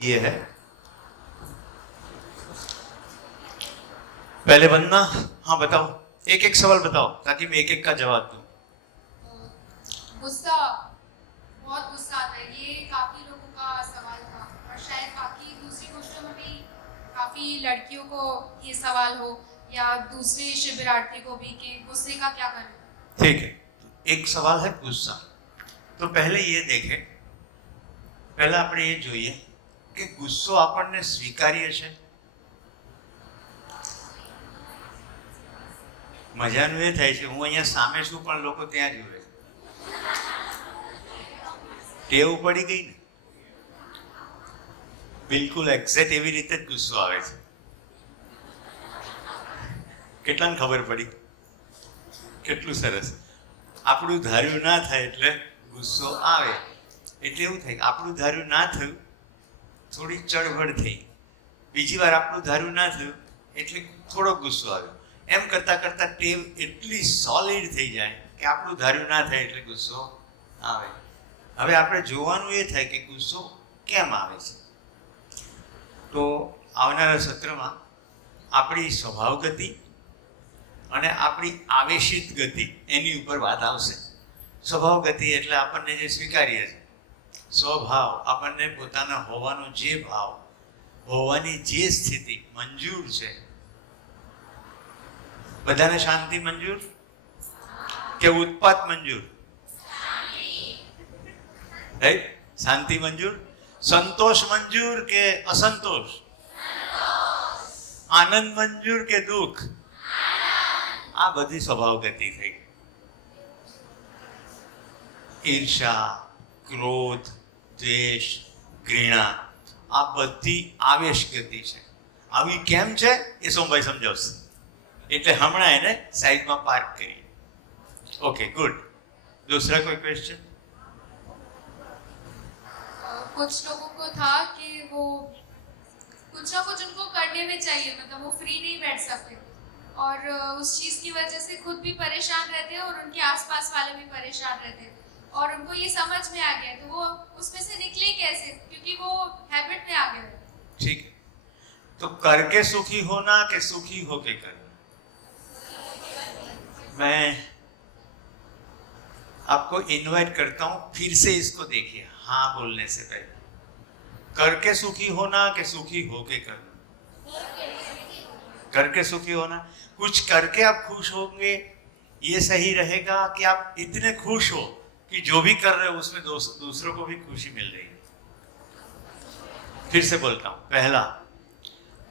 ये है। पहले बनना। हाँ बताओ, एक एक सवाल बताओ ताकि मैं एक एक का जवाब दूं। गुस्सा, बहुत गुस्सा आता है, ये काफी लोगों का सवाल था और शायद बाकी दूसरी गोष्ठों में भी काफी लड़कियों को ये सवाल हो या दूसरे शिविरार्थी को भी कि गुस्से का क्या करें। ठीक है, एक सवाल है गुस्सा। तो पहले ये देखें, पहले આપણે એ જોઈએ કે ગુસ્સો આપણને સ્વીકાર્ય છે? મજાનું એ થાય છે, હું અહીંયા સામે છું પણ લોકો ત્યાં જુએ છે. ટેવ પડી ગઈ ને, બિલકુલ એક્ઝેક્ટ એવી રીતે જ ગુસ્સો આવે છે. કેટલાને ખબર પડી? કેટલું સરસ. આપણું ધાર્યું ના થાય એટલે ગુસ્સો આવે. એટલે એવું થાય કે આપણું ધાર્યું ના થયું, થોડી ચળવળ થઈ. બીજી વાર આપણું ધાર્યું ના થયું એટલે થોડો ગુસ્સો આવ્યો. એમ કરતાં કરતાં ટેવ એટલી સોલિડ થઈ જાય કે આપણું ધાર્યું ના થાય એટલે ગુસ્સો આવે. હવે આપણે જોવાનું એ થાય કે ગુસ્સો કેમ આવે છે. તો આવનારા સત્રમાં આપણી સ્વભાવ ગતિ અને આપણી આવેશિત ગતિ એની ઉપર વાત આવશે. સ્વભાવ ગતિ એટલે આપણને જે સ્વીકાર્ય છે, સ્વભાવ આપણને પોતાના હોવાનો જે ભાવ, હોવાની જે સ્થિતિ મંજૂર છે. બધાને શાંતિ મંજૂર કે ઉત્પાત મંજૂર? રાઈટ, શાંતિ મંજૂર. સંતોષ મંજૂર કે અસંતોષ? આનંદ મંજૂર કે દુઃખ? આ બધી સ્વભાવ ગતિ થઈ. ઈર્ષા, ક્રોધ, દ્વેષ, ઘૃણા, આ બધી આવેશ ગતિ છે. આવી કેમ છે એ સોમભાઈ સમજાવશે. એટલે હમણાં એને સાઈડમાં પાર્ક કરીએ. Okay good. दूसरा कोई क्वेश्चन? कुछ लोगों को था कि वो कुछ ना कुछ उनको करने में चाहिए, मतलब वो फ्री नहीं बैठ सकते और उस चीज़ की वजह से खुद भी परेशान रहते हैं और उनके आसपास वाले भी परेशान रहते हैं और उनको ये समझ में आ गया, तो वो उसमें से निकले कैसे, क्योंकि वो हैबिट में आ गए. ठीक है, तो करके सुखी होना कि सुखी होके करना? मैं आपको इनवाइट करता हूं, फिर से इसको देखिए हाँ बोलने से पहले. करके सुखी होना कि सुखी होके करना? करके सुखी होना. कुछ करके आप खुश होंगे ये सही रहेगा कि आप इतने खुश हो कि जो भी कर रहे हो उसमें दूसरों को भी खुशी मिल रही है? फिर से बोलता हूँ, पहला,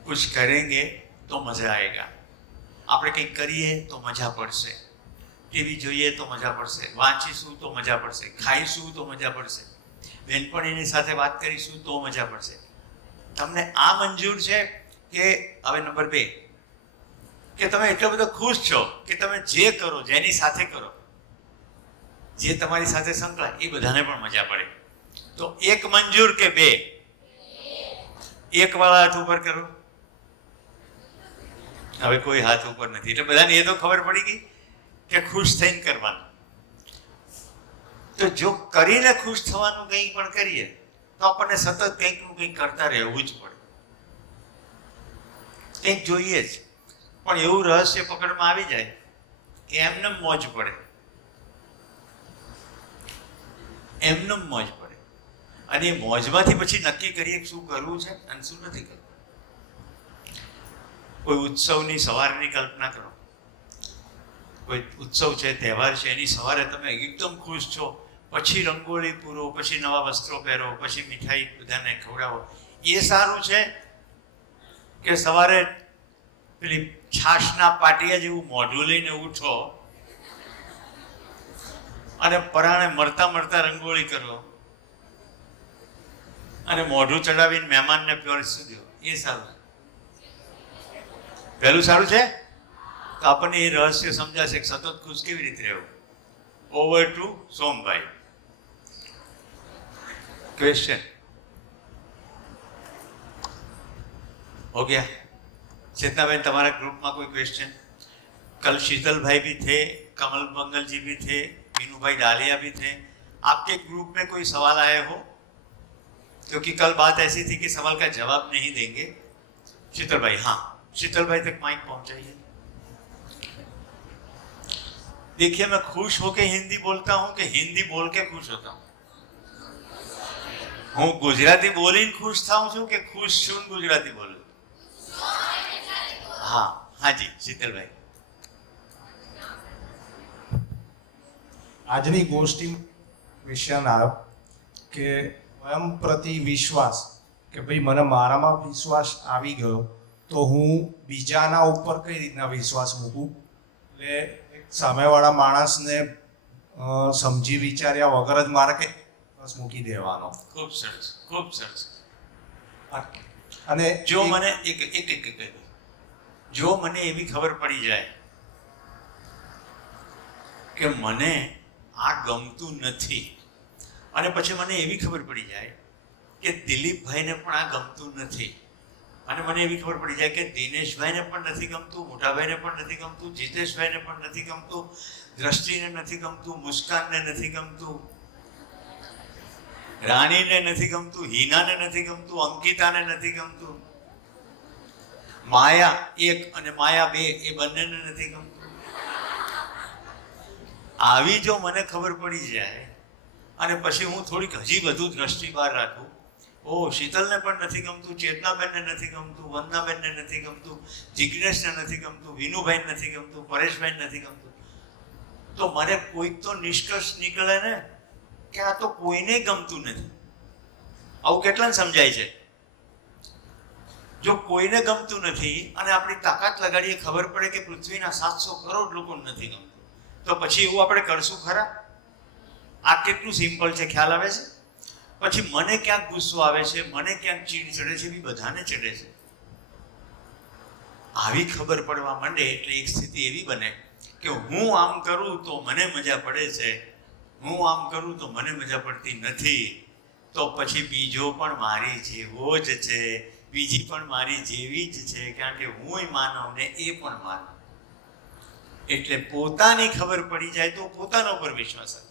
कुछ करेंगे तो मजा आएगा. આપણે કંઈક કરીએ તો મજા પડશે. ટીવી જોઈએ તો મજા પડશે, વાંચીશું તો મજા પડશે, ખાઈશું તો મજા પડશે, બહેનપણીની સાથે વાત કરીશું તો મજા પડશે. તમને આ મંજૂર છે કે હવે નંબર 2 કે તમે એટલો બધો ખુશ છો કે તમે જે કરો, જેની સાથે કરો, જે તમારી સાથે સંકળાય એ બધાને પણ મજા પડે? તો એક મંજૂર કે 2? એક વાળા હાથ ઉપર કરો. હવે કોઈ હાથ ઉપર નથી, એટલે બધાને એ તો ખબર પડી ગઈ કે ખુશ થઈને કરવાનું. તો જો કરીને ખુશ થવાનું કંઈ પણ કરીએ તો આપણને સતત કંઈકનું કંઈક કરતા રહેવું જ પડે. કંઈક જોઈએ જ. પણ એવું રહસ્ય પકડમાં આવી જાય કે એમને મોજ પડે, એમને મોજ પડે. અને એ મોજમાંથી પછી નક્કી કરીએ શું કરવું છે અને શું નથી કરવું. કોઈ ઉત્સવની સવારની કલ્પના કરો. કોઈ ઉત્સવ છે, તહેવાર છે, એની સવારે તમે એકદમ ખુશ છો, પછી રંગોળી પૂરો, પછી નવા વસ્ત્રો પહેરો, પછી મીઠાઈ બધાને ખવડાવો. એ સારું છે કે સવારે પેલી છાશના પાટિયા જેવું મોઢું લઈને ઉઠો અને પરાણે મરતા મરતા રંગોળી કરો અને મોઢું ચડાવીને મહેમાનને પીરસી દો? એ સારું? પહેલું સારું છે? તો આપણને એ રહસ્ય સમજાશે કે સતત ખુશ કેવી રીતે રહેવું. Over to Sombhai. क्वेश्चन हो गया? चेतनाबेन, तुम्हारा ग्रुप में कोई क्वेश्चन? कल शीतल भाई भी थे, कमल मंगल जी भी थे, मीनू भाई डालिया भी थे. आपके ग्रुप में कोई सवाल आए हो? क्योंकि कल बात ऐसी थी कि सवाल का जवाब नहीं देंगे। शीतल भाई, हाँ शीतल भाई तक माइक पहुंचाइए। देखिए, मैं खुश होके हिंदी बोलता हूं कि हिंदी बोल के खुश होता हूं? હું ગુજરાતી બોલીને ખુશ થાઉં છું કે ખુશ છું ગુજરાતી બોલું? હા હાજી શીતલભાઈ। આજની ગોષ્ઠી વિષય આવ્યો કે સ્વયં પ્રતિ વિશ્વાસ, કે ભાઈ મને મારામાં વિશ્વાસ આવી ગયો તો હું બીજાના ઉપર કઈ રીતના વિશ્વાસ મૂકું, એટલે એક સામેવાળા માણસને સમજી વિચાર્યા વગર જ મારે કે બસ મૂકી દેવાનો। ખૂબ સરસ, ખૂબ સરસ। અને જો મને જો મને એવી ખબર પડી જાય કે મને આ ગમતું નથી, અને પછી મને એવી ખબર પડી જાય કે દિલીપભાઈને પણ આ ગમતું નથી, અને મને એવી ખબર પડી જાય કે દિનેશભાઈને પણ નથી ગમતું, મોટાભાઈને પણ નથી ગમતું, જીતેશભાઈને પણ નથી ગમતું, દ્રષ્ટિને નથી ગમતું, મુસ્કાનને નથી ગમતું, રાણીને નથી ગમતું, હિનાને નથી ગમતું, અંકિતાને નથી ગમતું, માયા 1 અને માયા 2 એ બંનેને નથી ગમતું, આવી જો મને ખબર પડી જાય અને પછી હું થોડીક હજી વધુ દ્રષ્ટિ બહાર રાખું, ઓ શીતલને પણ નથી ગમતું, ચેતનાબેનને નથી ગમતું, વંદનાબેનને નથી ગમતું, જિગ્નેશને નથી ગમતું, વિનુભાઈને નથી ગમતું, પરેશભાઈને નથી ગમતું, તો મને કોઈક તો નિષ્કર્ષ નીકળે ને કે આ તો કોઈને ગમતું નથી। આવું કેટલાને સમજાય છે? જો કોઈને ગમતું નથી અને આપણી તાકાત લગાડીએ ખબર પડે કે પૃથ્વીના 700 કરોડ લોકોને નથી ગમતું, તો પછી એવું આપણે કરશું ખરા? આ કેટલું સિમ્પલ છે, ખ્યાલ આવે છે? પછી મને ક્યાંક ગુસ્સો આવે છે, મને ક્યાંક ચીડ ચડે છે, બી બધાને ચડે છે। આવી ખબર પડવા માંડે એટલે એક સ્થિતિ એવી બને કે હું આમ કરું તો મને મજા પડે છે, હું આમ કરું તો મને મજા પડતી નથી, તો પછી બીજો પણ મારી જેવો જ છે, બીજી પણ મારી જેવી જ છે, કારણ કે હુંય માનવ ને એ પણ માનવ। એટલે પોતાની ખબર પડી જાય તો પોતાના ઉપર વિશ્વાસ આવે।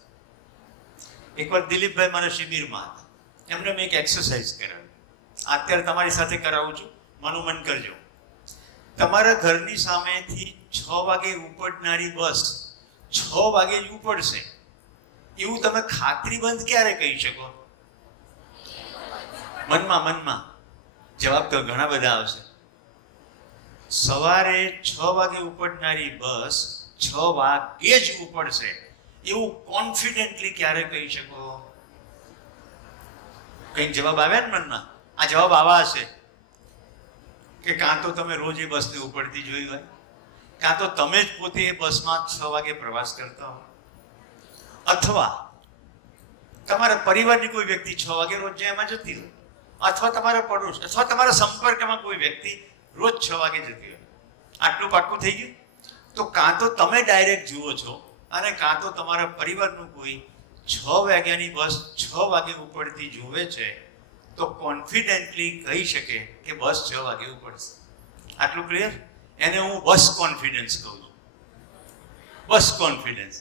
એકવાર દિલીપભાઈ મારા શિબિરમાં હતા, એમને મેં એક એક્સરસાઇઝ કરાવી, અત્યારે તમારી સાથે કરાવું છું, મનોમન કરજો। તમારા ઘરની સામેથી 6 વાગે ઉપડનારી બસ 6 વાગે જ ઉપડશે એવું તમે ખાતરીબંધ ક્યારે કહી શકો? મનમાં જવાબ તો ઘણા બધા આવશે। સવારે 6 વાગે ઉપડનારી બસ 6 વાગે જ ઉપડશે એવું કોન્ફિડન્ટલી ક્યારે કહી શકો? કંઈક જવાબ આવ્યા ને મનમાં? આ જવાબ આવા હશે કે કાં તો તમે રોજ એ બસને ઉપડતી જોઈ હોય, કાં તો તમે જ પોતે એ બસમાં 6 વાગે પ્રવાસ કરતા હો, અથવા તમારા પરિવારની કોઈ વ્યક્તિ 6 વાગે રોજ એમાં જતી હોય, અથવા તમારા પડોશ અથવા તમારા સંપર્કમાં કોઈ વ્યક્તિ રોજ 6 વાગે જતી હોય। આટલું પાક્કું થઈ ગયું? તો કાં તો તમે ડાયરેક્ટ જુઓ છો અને કાં તો તમારા પરિવારનું કોઈ 6 વાગ્યાની બસ 6 વાગે ઉપડતી જોવે છે, તો કોન્ફિડન્ટલી કહી શકે કે બસ 6 વાગે ઉપડશે। આટલું ક્લિયર? એને હું બસ કોન્ફિડન્સ કહું છું, બસ કોન્ફિડન્સ।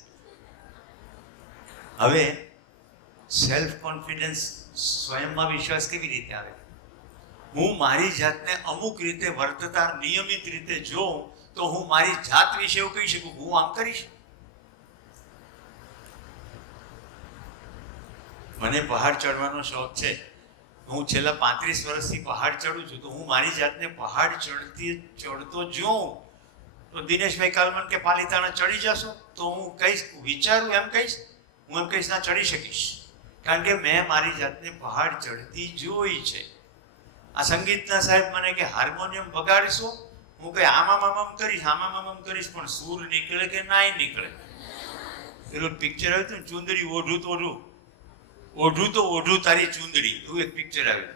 હવે સેલ્ફ કોન્ફિડન્સ, સ્વયંમાં વિશ્વાસ કેવી રીતે આવે? હું મારી જાતને અમુક રીતે વર્તતા નિયમિત રીતે જોઉં તો હું મારી જાત વિશે એવું કહી શકું, હું આમ કરીશ। મને પહાડ ચડવાનો શોખ છે, હું છેલ્લા 35 વર્ષથી પહાડ ચડું છું, તો હું મારી જાતને પહાડ ચડતો જોઉં તો દિનેશભાઈ કાલમન કે પાલિતાણા ચડી જશો, તો હું કહીશ, વિચારું એમ કહીશ, હું એમ કહીશ ના ચડી શકીશ, કારણ કે મેં મારી જાતને પહાડ ચડતી જોઈ છે। આ સંગીતના સાહેબ મને કે હાર્મોનિયમ વગાડીશો, હું કઈ આમામ કરીશ, પણ સૂર નીકળે કે નાય નીકળે? પેલું પિક્ચર આવ્યું હતું ને, ચુંદડી ઓઢું તો ઓઢું તારી ચુંદડી, એવું એક પિક્ચર આવ્યું।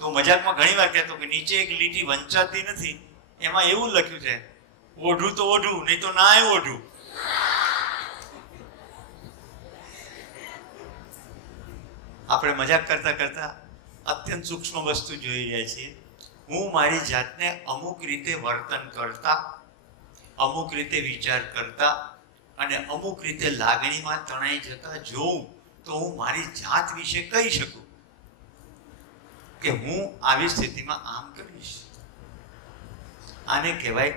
તો મજાકમાં ઘણી વાર કહેતો કે નીચે એક લીટી વંચાતી નથી, એમાં એવું લખ્યું છે, ઓઢું તો ઓઢું, નહીં તો નાય ઓઢું। આપણે મજાક કરતા કરતા અત્યંત સૂક્ષ્મ વસ્તુ જોઈ રહ્યા છીએ। હું મારી જાતને અમુક રીતે વર્તન કરતા, અમુક રીતે વિચાર કરતા અને અમુક રીતે લાગણીમાં તણાઈ જતા જોઉં તો હું મારી જાત વિશે કહી શકું કે હું આવી સ્થિતિમાં આમ કરીશ. આને કહેવાય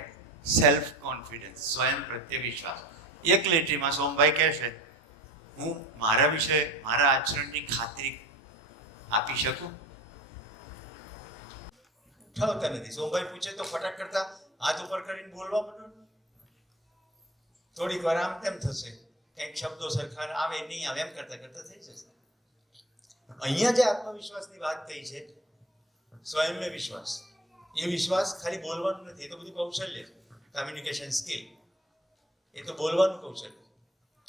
સેલ્ફ કોન્ફિડન્સ, સ્વયં પ્રત્યે વિશ્વાસ. એક લીટીમાં સોમભાઈ કહેશે, હું મારા વિશે મારા આચરણની ખાતરી આપી શકું? ઠરતા નથી. સોમભાઈ પૂછે તો ફટાક કરતા હાથ ઉપર કરીને બોલવા માંડો. થોડીક વાર આમ તેમ થશે, કંઈક શબ્દો સરખા આવે નહીં આવે, એમ કરતા કરતા થઈ જશે. અહીંયા જે આત્મવિશ્વાસની વાત થઈ છે, સ્વયંને વિશ્વાસ, એ વિશ્વાસ ખાલી બોલવાનું નથી, એ તો બધું કૌશલ્ય છે, કમ્યુનિકેશન સ્કિલ, એ તો બોલવાનું કૌશલ્ય.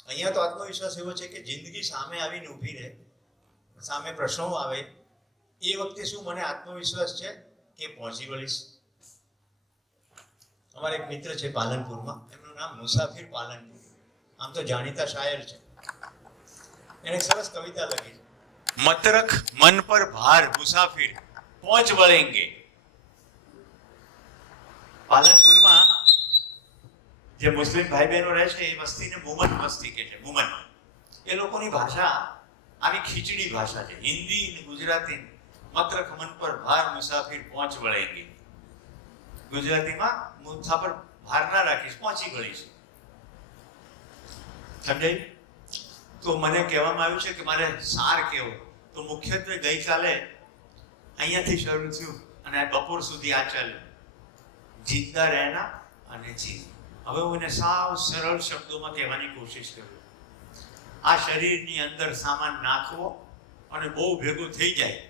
અહીંયા તો આત્મવિશ્વાસ એવો છે કે જિંદગી સામે આવીને ઊભી રહે, સામે પ્રશ્નો આવે, એ વખતે શું મને આત્મવિશ્વાસ છે કે પહોંચી વળીશ. અમારા એક મિત્ર છે પાલનપુરમાં, એમનું નામ મુસાફિર પાલનપુર, આમ તો જાણીતા શાયર છે. એને એક સરસ કવિતા લખી છે, મત રખ મન પર ભાર મુસાફિર પહોંચ વળેંગે. પાલનપુરમાં જે મુસ્લિમ ભાઈ બહેનો રહે છે એ વસ્તીને મુમન વસ્તી કહે છે. મુમન એ લોકોની ભાષા આવી ખીચડી ભાષા છે, હિન્દી ને ગુજરાતી. મત રખ મન પર ભાર મુસાફિર પહોંચ વળેંગે. ગુજરાતીમાં મુથા પર ભાર ના રાખીશ, પહોંચી વળીશ. સમજાય? તો મને કહેવામાં આવ્યું છે કે મારે સાર કેવો, તો મુખ્યત્વે ગઈકાલે અહીંયાથી શરૂ થયું અને આ બપોર સુધી આ ચાલ્યું. જિંદા રહેના અને જીવ. હવે હું એને સાવ સરળ શબ્દોમાં કહેવાની કોશિશ કરું. આ શરીરની અંદર સામાન નાખવો અને બહુ ભેગું થઈ જાય.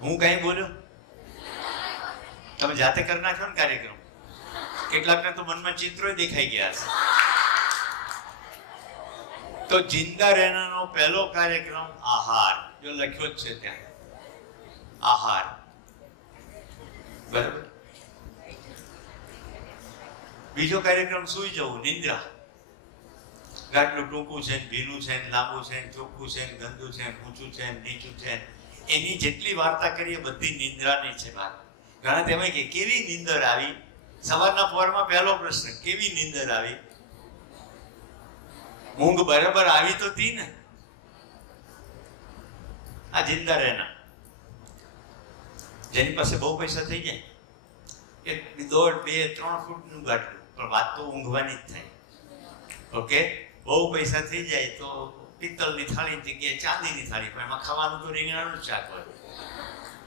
હું કઈ બોલ્યો? તમે જાતે કરી નાખ્યો ને કાર્યક્રમ. કેટલાકને તો મનમાં ચિત્રો દેખાઈ ગયા હશે. તો જિંદા રહેનાનો પહેલો કાર્યક્રમ આહાર, જો લખ્યો જ છે ત્યાં, આહાર. બરાબર. બીજો કાર્યક્રમ સૂઈ જવું, નિંદ્રા. ગાટલું ટૂંકું છે, ભીનું છે, લાંબુ છે, ચોખ્ખું છે, ગંદુ છે, ઊંચું છે, નીચું છે, એની જેટલી વાર્તા કરીએ બધી નિંદ્રાની છે વાત. ઘણા તેમાં કે કેવી નીંદર આવી. સવારના પોરમાં પહેલો પ્રશ્ન, કેવી નીંદર આવી? ઊંઘ બરાબર આવી તો હતી ને? આ જિંદા રહેના. જેની પાસે બહુ પૈસા થઈ જાય, 1, 2, 3 ફૂટનું ગાટલું, પણ વાત તો ઊંઘવાની જ થાય. ઓકે, બહુ પૈસા થઈ જાય તો પિત્તળની થાળીની જગ્યાએ ચાંદીની થાળી, પણ એમાં ખાવાનું તો રીંગણાનું જ શાક હોય.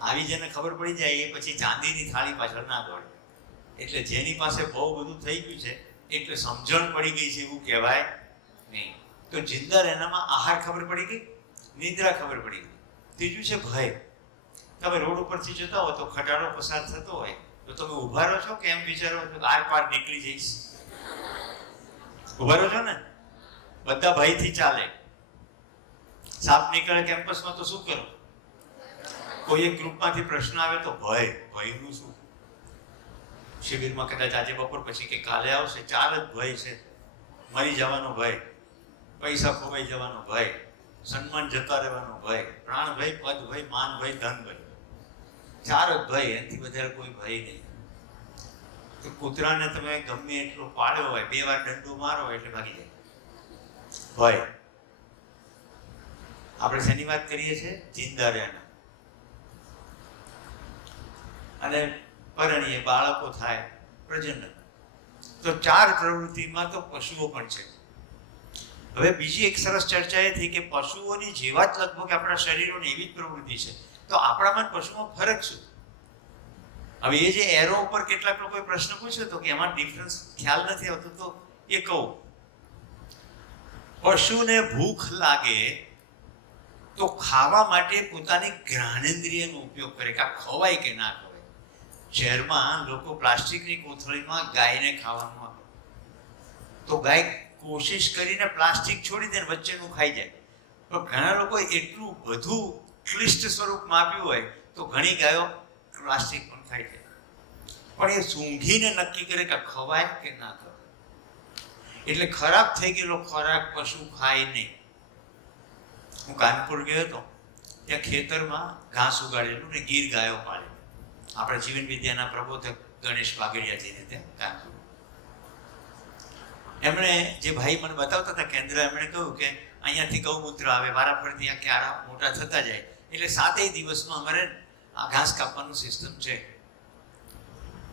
આવી જેને ખબર પડી જાય એ પછી ચાંદીની થાળી પાછળ ના દોડે. એટલે જેની પાસે બહુ બધું થઈ ગયું છે એટલે સમજણ પડી ગઈ છે એવું કહેવાય નહીં. તો જિંદા રહેનામાં આહાર ખબર પડી ગઈ, નિદ્રા ખબર પડી ગઈ. ત્રીજું છે ભય. તમે રોડ ઉપરથી જતા હો તો ખટાડો પસાર થતો હોય તો તમે ઉભા રહો છો કે એમ વિચારો છો કે આર પાર નીકળી જઈશ? ઉભા રહો છો ને? બધા ભયથી ચાલે. સાપ નીકળે કેમ્પસમાં તો શું કરો? કોઈ એક ગ્રુપમાંથી પ્રશ્ન આવે તો ભયનું શું? શિબિરમાં કદાચ આજે બપોર પછી કે કાલે આવશે, 4 જ ભય છે. મરી જવાનો ભય, પૈસા ખોવાઈ જવાનો ભય, સન્માન જતા રહેવાનો ભય, પ્રાણ ભય, પદ ભય, માન ભય, ધન ભય. 4 જ ભય, એનાથી વધારે કોઈ ભય નહીં. તો કૂતરાને તમે ગમે એટલો પાળ્યો હોય, 2 વાર દંડો મારો એટલે ભાગી જાય. ભય. આપણે શેની વાત કરીએ છીએ? જિંદા રહેના. અને પરણીએ બાળકો થાય, પ્રજનન. તો 4 પ્રવૃત્તિમાં તો પશુઓ પણ છે. હવે બીજી એક સરસ ચર્ચા એ થઈ કે પશુઓની જેવા જ લગભગ આપણા શરીરોની એવી જ પ્રવૃત્તિ છે, તો આપણામાં પશુમાં ફરક શું? હવે એ જે એરો ઉપર કેટલાક લોકોએ પ્રશ્ન પૂછ્યો હતો કે એમાં ડિફરન્સ ખ્યાલ નથી આવતો, તો એ કહું. પશુને ભૂખ લાગે તો ખાવા માટે પોતાની ઘ્રાણેન્દ્રિયનો ઉપયોગ કરે કે આ ખવાય કે ના ખવાય. શહેરમાં લોકો પ્લાસ્ટિકની કોથળીમાં ગાયને ખાવાનું આપે તો ગાય કોશિશ કરીને પ્લાસ્ટિક છોડી દે, વચ્ચેનું ખાઈ જાય. પણ ઘણા લોકોએ એટલું બધું ક્લિષ્ટ સ્વરૂપમાં આપ્યું હોય તો ઘણી ગાયો પ્લાસ્ટિક પણ ખાઈ જાય. પણ એ સૂંઘીને નક્કી કરે કે ખવાય કે ના ખવાય. એટલે ખરાબ થઈ ગયેલો ખોરાક પશુ ખાય નહીં. હું કાનપુર ગયો હતો, ત્યાં ખેતરમાં ઘાસ ઉગાડેલું ને ગીર ગાયો પાડે. આપણે જીવન વિદ્યાના પ્રબોધક ગણેશ વાગડિયાજીને ત્યાં કાનપુર. એમણે જે ભાઈ મને બતાવતા હતા કેન્દ્ર, એમણે કહ્યું કે અહીંયાથી ગૌમૂત્ર આવે, વારાફરતી આ ક્યારા મોટા થતા જાય, એટલે 7 દિવસમાં અમારે આ ઘાસ કાપવાનું સિસ્ટમ છે.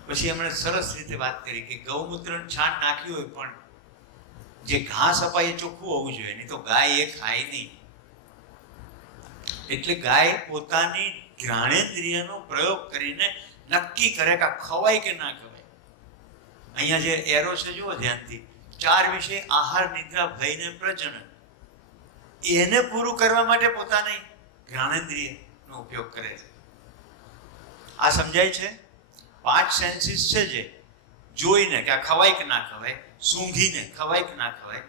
પછી એમણે સરસ રીતે વાત કરી કે ગૌમૂત્રનું છાણ નાખ્યું હોય પણ જે ઘાસ અપાય એ ચોખ્ખું હોવું જોઈએ, નહીં તો ગાય એ ખાય નહીં. એટલે ગાય પોતાની ઘ્રાણેન્દ્રિયનો પ્રયોગ કરીને નક્કી કરે કે આ ખવાય કે ના ખવાય. અહીંયા જે એરો છે જુઓ ધ્યાનથી, 4 વિષય આહાર, નિદ્રા, ભય ને પ્રજનન, એને પૂરું કરવા માટે પોતાની ઘ્રાણેન્દ્રિયનો ઉપયોગ કરે છે. આ સમજાય છે? 5 સેન્સીસ છે જે જોઈને કે આ ખવાય કે ના ખવાય, સૂંઘીને ખવાય કે ના ખવાય,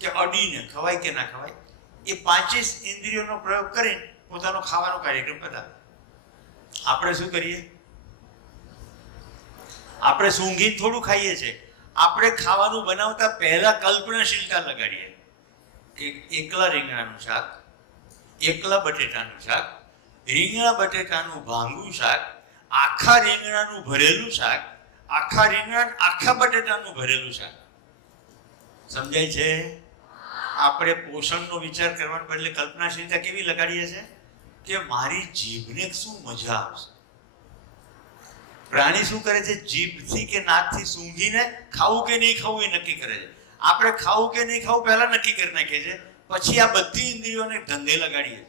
કે અડીને ખવાય કે ના ખવાય, એ 5 ઇન્દ્રિયોનો પ્રયોગ કરીને પોતાનો ખાવાનો કાર્યક્રમ બતાવે. આપણે શું કરીએ? આપણે સૂંઘી થોડું ખાઈએ છીએ. આપણે ખાવાનું બનાવતા પહેલા કલ્પનાશીલતા લગાડીએ કે એકલા રીંગણાનું શાક, એકલા બટેટાનું શાક, રીંગણા બટેટાનું ભાંગું શાક, આખા રીંગણાનું ભરેલું શાક, આખા રીંગણા આખા બટેટાનું ભરેલું શાક. સમજાય છે? આપણે પોષણનો વિચાર કરવાને બદલે કલ્પનાશીલતા કેવી લગાડીએ છીએ કે મારી જીભને શું મજા આવશે. પ્રાણી શું કરે છે? જીભથી કે નાકથી સૂંઘીને ખાવું કે નહીં ખાવું એ નક્કી કરે છે. આપણે ખાવું કે નહીં ખાવું પહેલા નક્કી કરી નાખીએ છીએ, પછી આ બધી ઇન્દ્રિયોને ધંધે લગાડીએ છીએ.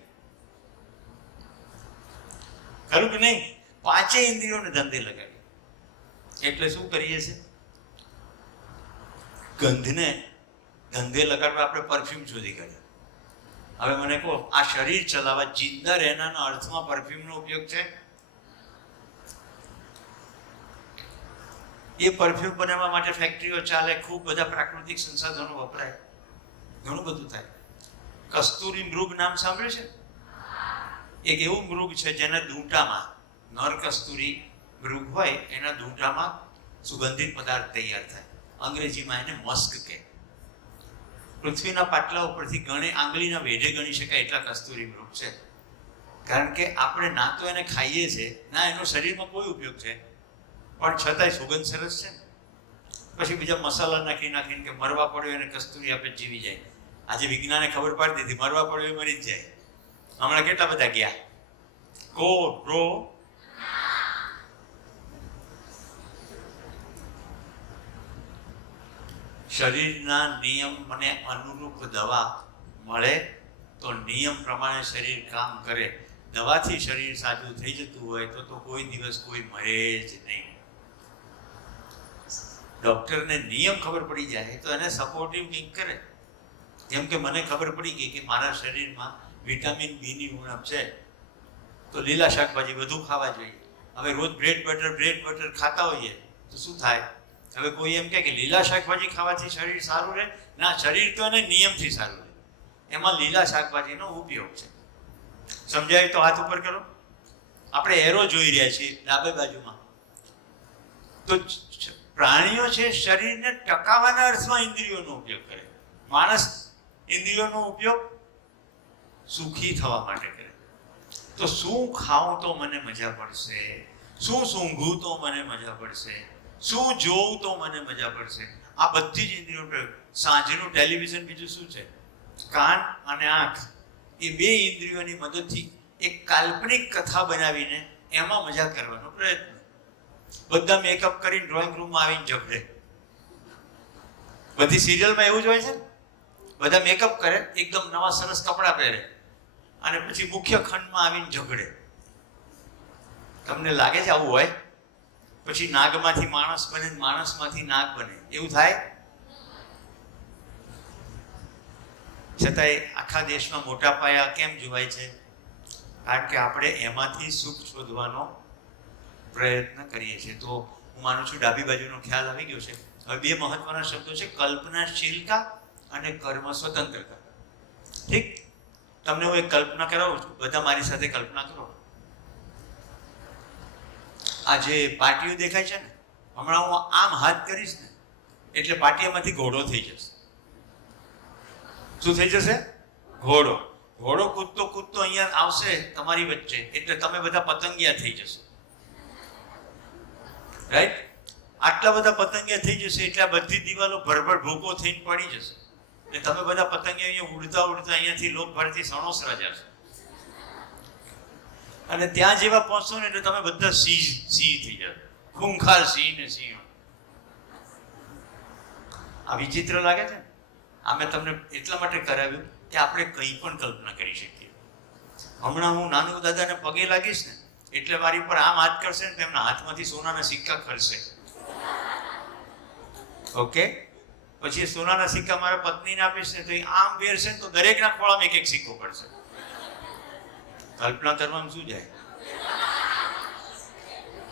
ખરું કે નહીં? 5 ઇન્દ્રિયોને ધંધે લગાડીએ. એટલે શું કરીએ છીએ? ગંધને ધંધે લગાડવા આપણે પરફ્યુમ શોધી કાઢ્યા. હવે મને કહો, આ શરીર ચલાવવા જિંદા રહેવાના અર્થમાં પરફ્યુમનો ઉપયોગ છે? એ પરફ્યુમ બનાવવા માટે ફેક્ટરીઓ ચાલે, ખૂબ બધા પ્રાકૃતિક સંસાધનો વપરાય, ઘણું બધું થાય. કસ્તુરી મૃગ નામ સાંભળ્યું છે? એક એવું મૃગ છે જેના દૂંટામાં, નર કસ્તુરી મૃગ હોય એના દૂંટામાં સુગંધિત પદાર્થ તૈયાર થાય. અંગ્રેજીમાં એને મસ્ક કહે. પૃથ્વીના પાટલા ઉપરથી આંગળીના વેઢે ગણી શકાય એટલા કસ્તુરી મૃગ છે. કારણ કે આપણે ના તો એને ખાઈએ છીએ, ના એનો શરીરમાં કોઈ ઉપયોગ છે, પણ છતાંય સુગંધ સરસ છે ને. પછી બીજા મસાલા નાખીને કે મરવા પડ્યો એને કસ્તુરી આપે જીવી જાય. આજે વિજ્ઞાને ખબર પાડી દીધી, મરવા પડ્યો એ મરી જ જાય. હમણાં કેટલા બધા ગયા. શરીરના નિયમને અનુરૂપ દવા મળે તો નિયમ પ્રમાણે શરીર કામ કરે. દવાથી શરીર સાજું થઈ જતું હોય તો કોઈ દિવસ કોઈ મરે જ નહીં. ડૉક્ટરને નિયમ ખબર પડી જાય તો એને સપોર્ટિવ કંઈક કરે. જેમ કે મને ખબર પડી ગઈ કે મારા શરીરમાં વિટામિન બીની ઉણપ છે, તો લીલા શાકભાજી વધુ ખાવા જોઈએ. હવે રોજ બ્રેડ બટર ખાતા હોઈએ તો શું થાય? હવે કોઈ એમ કહે કે લીલા શાકભાજી ખાવાથી શરીર સારું રહે. ના, શરીર તો એને નિયમથી સારું રહે. એમાં લીલા શાકભાજીનો ઉપયોગ છે. સમજાય તો હાથ ઉપર કરો. આપણે એરો જોઈ રહ્યા છીએ ડાબે બાજુમાં. તો પ્રાણીઓ છે શરીરને ટકાવવાના અર્થમાં ઇન્દ્રિયોનો ઉપયોગ કરે. માણસ ઇન્દ્રિયોનો ઉપયોગ સુખી થવા માટે કરે. તો શું ખાવું તો મને મજા પડશે, શું સૂંઘવું તો મને મજા પડશે, શું જોવું તો મને મજા પડશે, આ બધી જ ઇન્દ્રિયો પ્રયોગ. સાંજનું ટેલિવિઝન બીજું શું છે? કાન અને આંખ, એ 2 ઇન્દ્રિયોની મદદથી એક કાલ્પનિક કથા બનાવીને એમાં મજા કરવાનો પ્રયત્ન. બધા મેકઅપ કરીને ડ્રોઈંગ રૂમમાં આવીને ઝઘડે. બધી સિરિયલમાં એવું જ હોય છે ને, બધા મેકઅપ કરે, એકદમ નવા સરસ કપડાં પહેરે અને પછી મુખ્ય ખંડમાં આવીને ઝઘડે. તમને લાગે છે આવું હોય? પછી નાગમાંથી માણસ બને, માણસમાંથી નાગ બને, એવું થાય? છતાંય આખા દેશમાં મોટા પાયા કેમ જોવાય છે? કારણ કે આપણે એમાંથી સુખ શોધવાનો પ્રયત્ન કરીએ છીએ. તો હું માનું છું ડાબી બાજુનો ખ્યાલ આવી ગયો છે. હવે 2 મહત્વના શબ્દો છે, કલ્પનાશીલતા અને કર્મ સ્વતંત્રતા. ઠીક? તમને હું એક કલ્પના કરાવું છું, બધા મારી સાથે કલ્પના કરો. આ જે પાટીઓ દેખાય છે ને, હમણાં હું આમ હાથ કરીશ ને એટલે પાટિયામાંથી ઘોડો થઈ જશે. શું થઈ જશે? ઘોડો. ઘોડો કૂદતો અહીંયા આવશે તમારી વચ્ચે, એટલે તમે બધા પતંગિયા થઈ જશો. રાઈટ? આટલા બધા પતંગિયા થઈ જશે એટલે આ બધી દિવાલો ભરભર ભૂકો થઈને પડી જશે. ને તમે બધા પતંગ અહીંયા ઉડતા ઉડતા અહીંયાથી લોક ભારતી સણોસરા જશો અને ત્યાં જેવા પહોંચશો ને એટલે તમે બધા સિંહ થઈ જાવ, ખૂંખાર સિંહ ને સિંહ. આ વિચિત્ર લાગે છે. આ મેં તમને એટલા માટે કરાવ્યું કે આપણે કંઈ પણ કલ્પના કરી શકીએ. હમણાં હું નાનું દાદાને પગે લાગીશ ને એટલે મારી પર આમ હાથ કરશે ને તેમના હાથમાંથી સોનાના સિક્કા ખરશે. ઓકે, પછી સોનાના સિક્કા મારા પત્નીને આપીશ ને તો એ આમ વેરશે ને તો દરેકના ખોળામાં એક એક સિક્કો પડશે. કલ્પના કરવામાં શું જાય?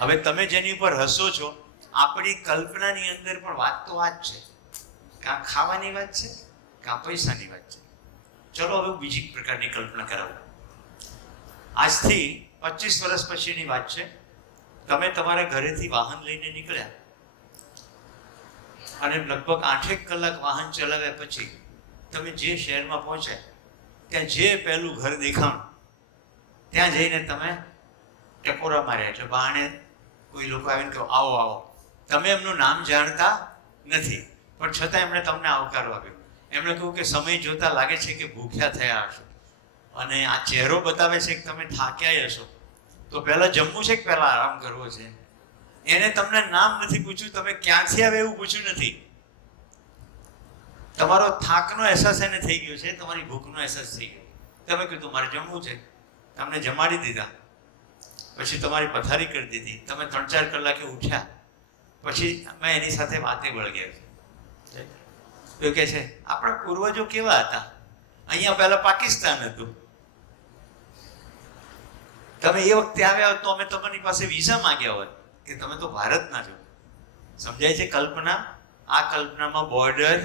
હવે તમે જેની ઉપર હસો છો, આપણી કલ્પનાની અંદર પણ વાત તો આ જ છે. કાં ખાવાની વાત છે, કાં પૈસાની વાત છે. ચલો હવે બીજી પ્રકારની કલ્પના કરાવું. આજથી 25 વર્ષ પછીની વાત છે. તમે તમારા ઘરેથી વાહન લઈને નીકળ્યા અને લગભગ 8 કલાક વાહન ચલાવ્યા પછી તમે જે શહેરમાં પહોંચ્યા ત્યાં જે પહેલું ઘર દેખાણું ત્યાં જઈને તમે ટકોરા માર્યા. એટલે બહાને કોઈ લોકો આવીને કહો આવો આવો. તમે એમનું નામ જાણતા નથી પણ છતાં એમણે તમને આવકારો આપ્યો. એમણે કહ્યું કે સમય જોતા લાગે છે કે ભૂખ્યા થયા હશો અને આ ચહેરો બતાવે છે કે તમે થાક્યા હશો, તો પહેલાં જમવું છે કે પહેલાં આરામ કરવો છે. એને તમને નામ નથી પૂછ્યું, તમે ક્યાંથી આવે એવું પૂછ્યું નથી. તમારો થાકનો અહેસાસ એને થઈ ગયો છે, તમારી ભૂખનો અહેસાસ થઈ ગયો. તમે કીધું મારે જમવું છે, તમને જમાડી દીધા, પછી તમારી પથારી કરી દીધી, તમે 3-4 કલાકે ઉઠ્યા, પછી અમે એની સાથે વાતે વળગ્યા છે. તો કહે છે આપણા પૂર્વજો કેવા હતા, અહીંયા પહેલા પાકિસ્તાન હતું, તમે એ વખતે આવ્યા હોત તો અમે તમારી પાસે વિઝા માંગ્યા હોત કે તમે તો ભારતના છો. સમજાય છે કલ્પના? આ કલ્પનામાં બોર્ડર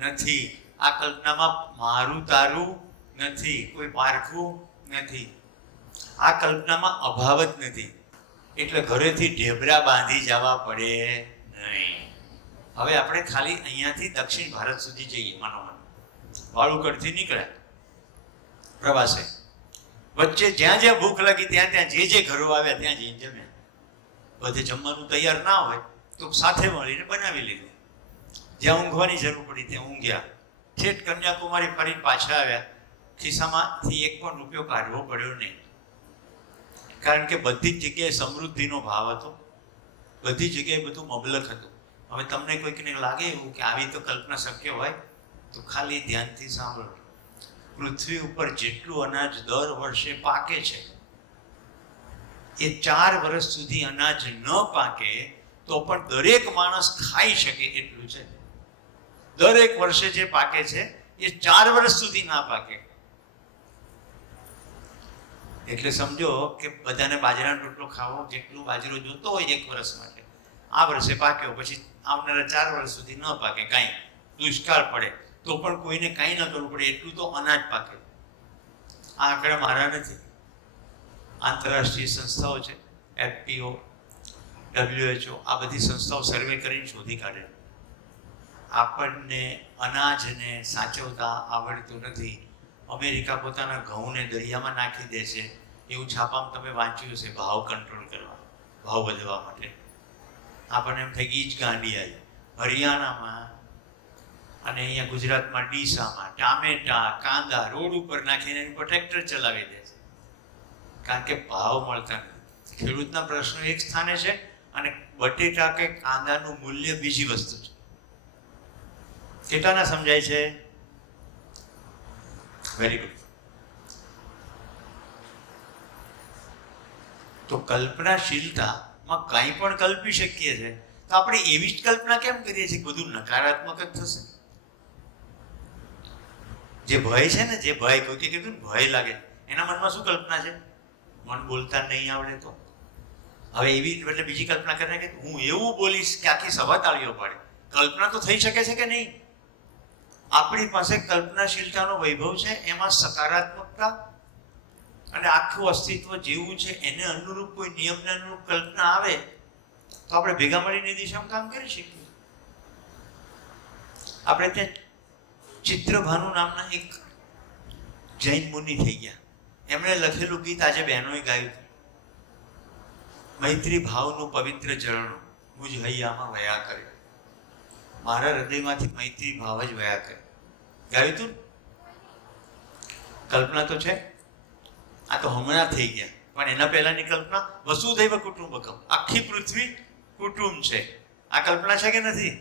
નથી, આ કલ્પનામાં મારું તારું નથી, કોઈ પારખું નથી, આ કલ્પનામાં અભાવ જ નથી. એટલે ઘરેથી ઢેબરા બાંધી જવા પડે નહીં. હવે આપણે ખાલી અહીંયાથી દક્ષિણ ભારત સુધી જઈએ. માનો વાળુકડથી નીકળ્યા પ્રવાસે, વચ્ચે જ્યાં જ્યાં ભૂખ લાગી ત્યાં ત્યાં જે ઘરો આવ્યા ત્યાં જઈને જમ્યા. બધે જમવાનું તૈયાર ના હોય તો સાથે મળીને બનાવી લીધું. જ્યાં ઊંઘવાની જરૂર પડી ત્યાં ઊંઘ્યા. ઠેઠ કન્યાકુમારી ફરીને પાછા આવ્યા. ખિસ્સામાંથી 1 પણ રૂપિયો કાઢવો પડ્યો નહીં, કારણ કે બધી જ જગ્યાએ સમૃદ્ધિનો ભાવ હતો, બધી જગ્યાએ બધું મબલક હતું. હવે તમને કોઈકને લાગે એવું કે આવી તો કલ્પના શક્ય હોય તો ખાલી ધ્યાનથી સાંભળો. પૃથ્વી ઉપર જેટલું અનાજ દર વર્ષે પાકે છે એ 4 વર્ષ સુધી અનાજ ન પાકે તો પણ દરેક માણસ ખાઈ શકે એટલું છે. દરેક વર્ષે જે પાકે છે એ 4 વર્ષ સુધી ના પાકે. એટલે સમજો કે બધાને બાજરાનો રોટલો ખાવો જેટલું બાજરો જોતો હોય 1 વર્ષ માટે, આ વર્ષે પાક્યો, પછી આવનારા 4 વર્ષ સુધી ન પાકે, કાંઈ દુષ્કાળ પડે તો પણ કોઈને કાંઈ ન કરવું પડે એટલું તો અનાજ પાકે. આ આંકડા મારા નથી, આંતરરાષ્ટ્રીય સંસ્થાઓ છે, FPO, WHO, આ બધી સંસ્થાઓ સર્વે કરીને શોધી કાઢે. આપણને અનાજને સાચવતા આવડતું નથી. અમેરિકા પોતાના ઘઉંને દરિયામાં નાખી દે છે, એવું છાપામાં તમે વાંચ્યું હશે, ભાવ કંટ્રોલ કરવા, ભાવ વધવા માટે. આપણને એમ થઈ ગઈ જ ગાંડી આવી. હરિયાણામાં અને અહીંયા ગુજરાતમાં ડીસામાં ટામેટા કાંદા રોડ ઉપર નાખીને એની પર ટ્રેક્ટર ચલાવી દે છે, કારણ કે ભાવ મળતા નથી. ખેડૂતના પ્રશ્નો એક સ્થાને છે અને બટેટા કે કાંદાનું મૂલ્ય બીજી વસ્તુ છે. કેટલાના સમજાય છે? Very good. તો કલ્પનાશીલતામાં કંઈ પણ કલ્પી શકીએ છીએ, તો આપણે એવી જ કલ્પના કેમ કરીએ છીએ બધું નકારાત્મક જ થશે? જે ભય છે ને, જે ભય, કોઈ કીધું ને ભય લાગે, એના મનમાં શું કલ્પના છે? મન બોલતા નહીં આવડે તો હવે એવી એટલે બીજી કલ્પના કરે કે હું એવું બોલીશ કે આખી સભા તાળીઓ પાડે. કલ્પના તો થઈ શકે છે કે નહીં? આપણી પાસે કલ્પનાશીલતાનો વૈભવ છે, એમાં સકારાત્મકતા અને આખું અસ્તિત્વ જેવું છે એને અનુરૂપ કોઈ નિયમને અનુરૂપ કલ્પના આવે તો આપણે ભેગા મળીને દિશામાં કામ કરી શકીએ. આપણે ત્યાં ચિત્રભાનુ નામના એક જૈન મુનિ થઈ ગયા. એમણે લખેલું ગીત આજે બહેનોએ ગાયું હતું, મૈત્રી ભાવનું પવિત્ર ઝરણું મુજ હૈયામાં વયા કરે. મારા હૃદયમાંથી મૈત્રી ભાવ જ વયા કરે. ગાયું તું? કલ્પના તો છે. આ તો હમણાં થઈ ગયા, પણ એના પહેલાની કલ્પના વસુધૈવ કુટુંબકમ, આખી પૃથ્વી કુટુંબ છે. આ કલ્પના છે કે નથી?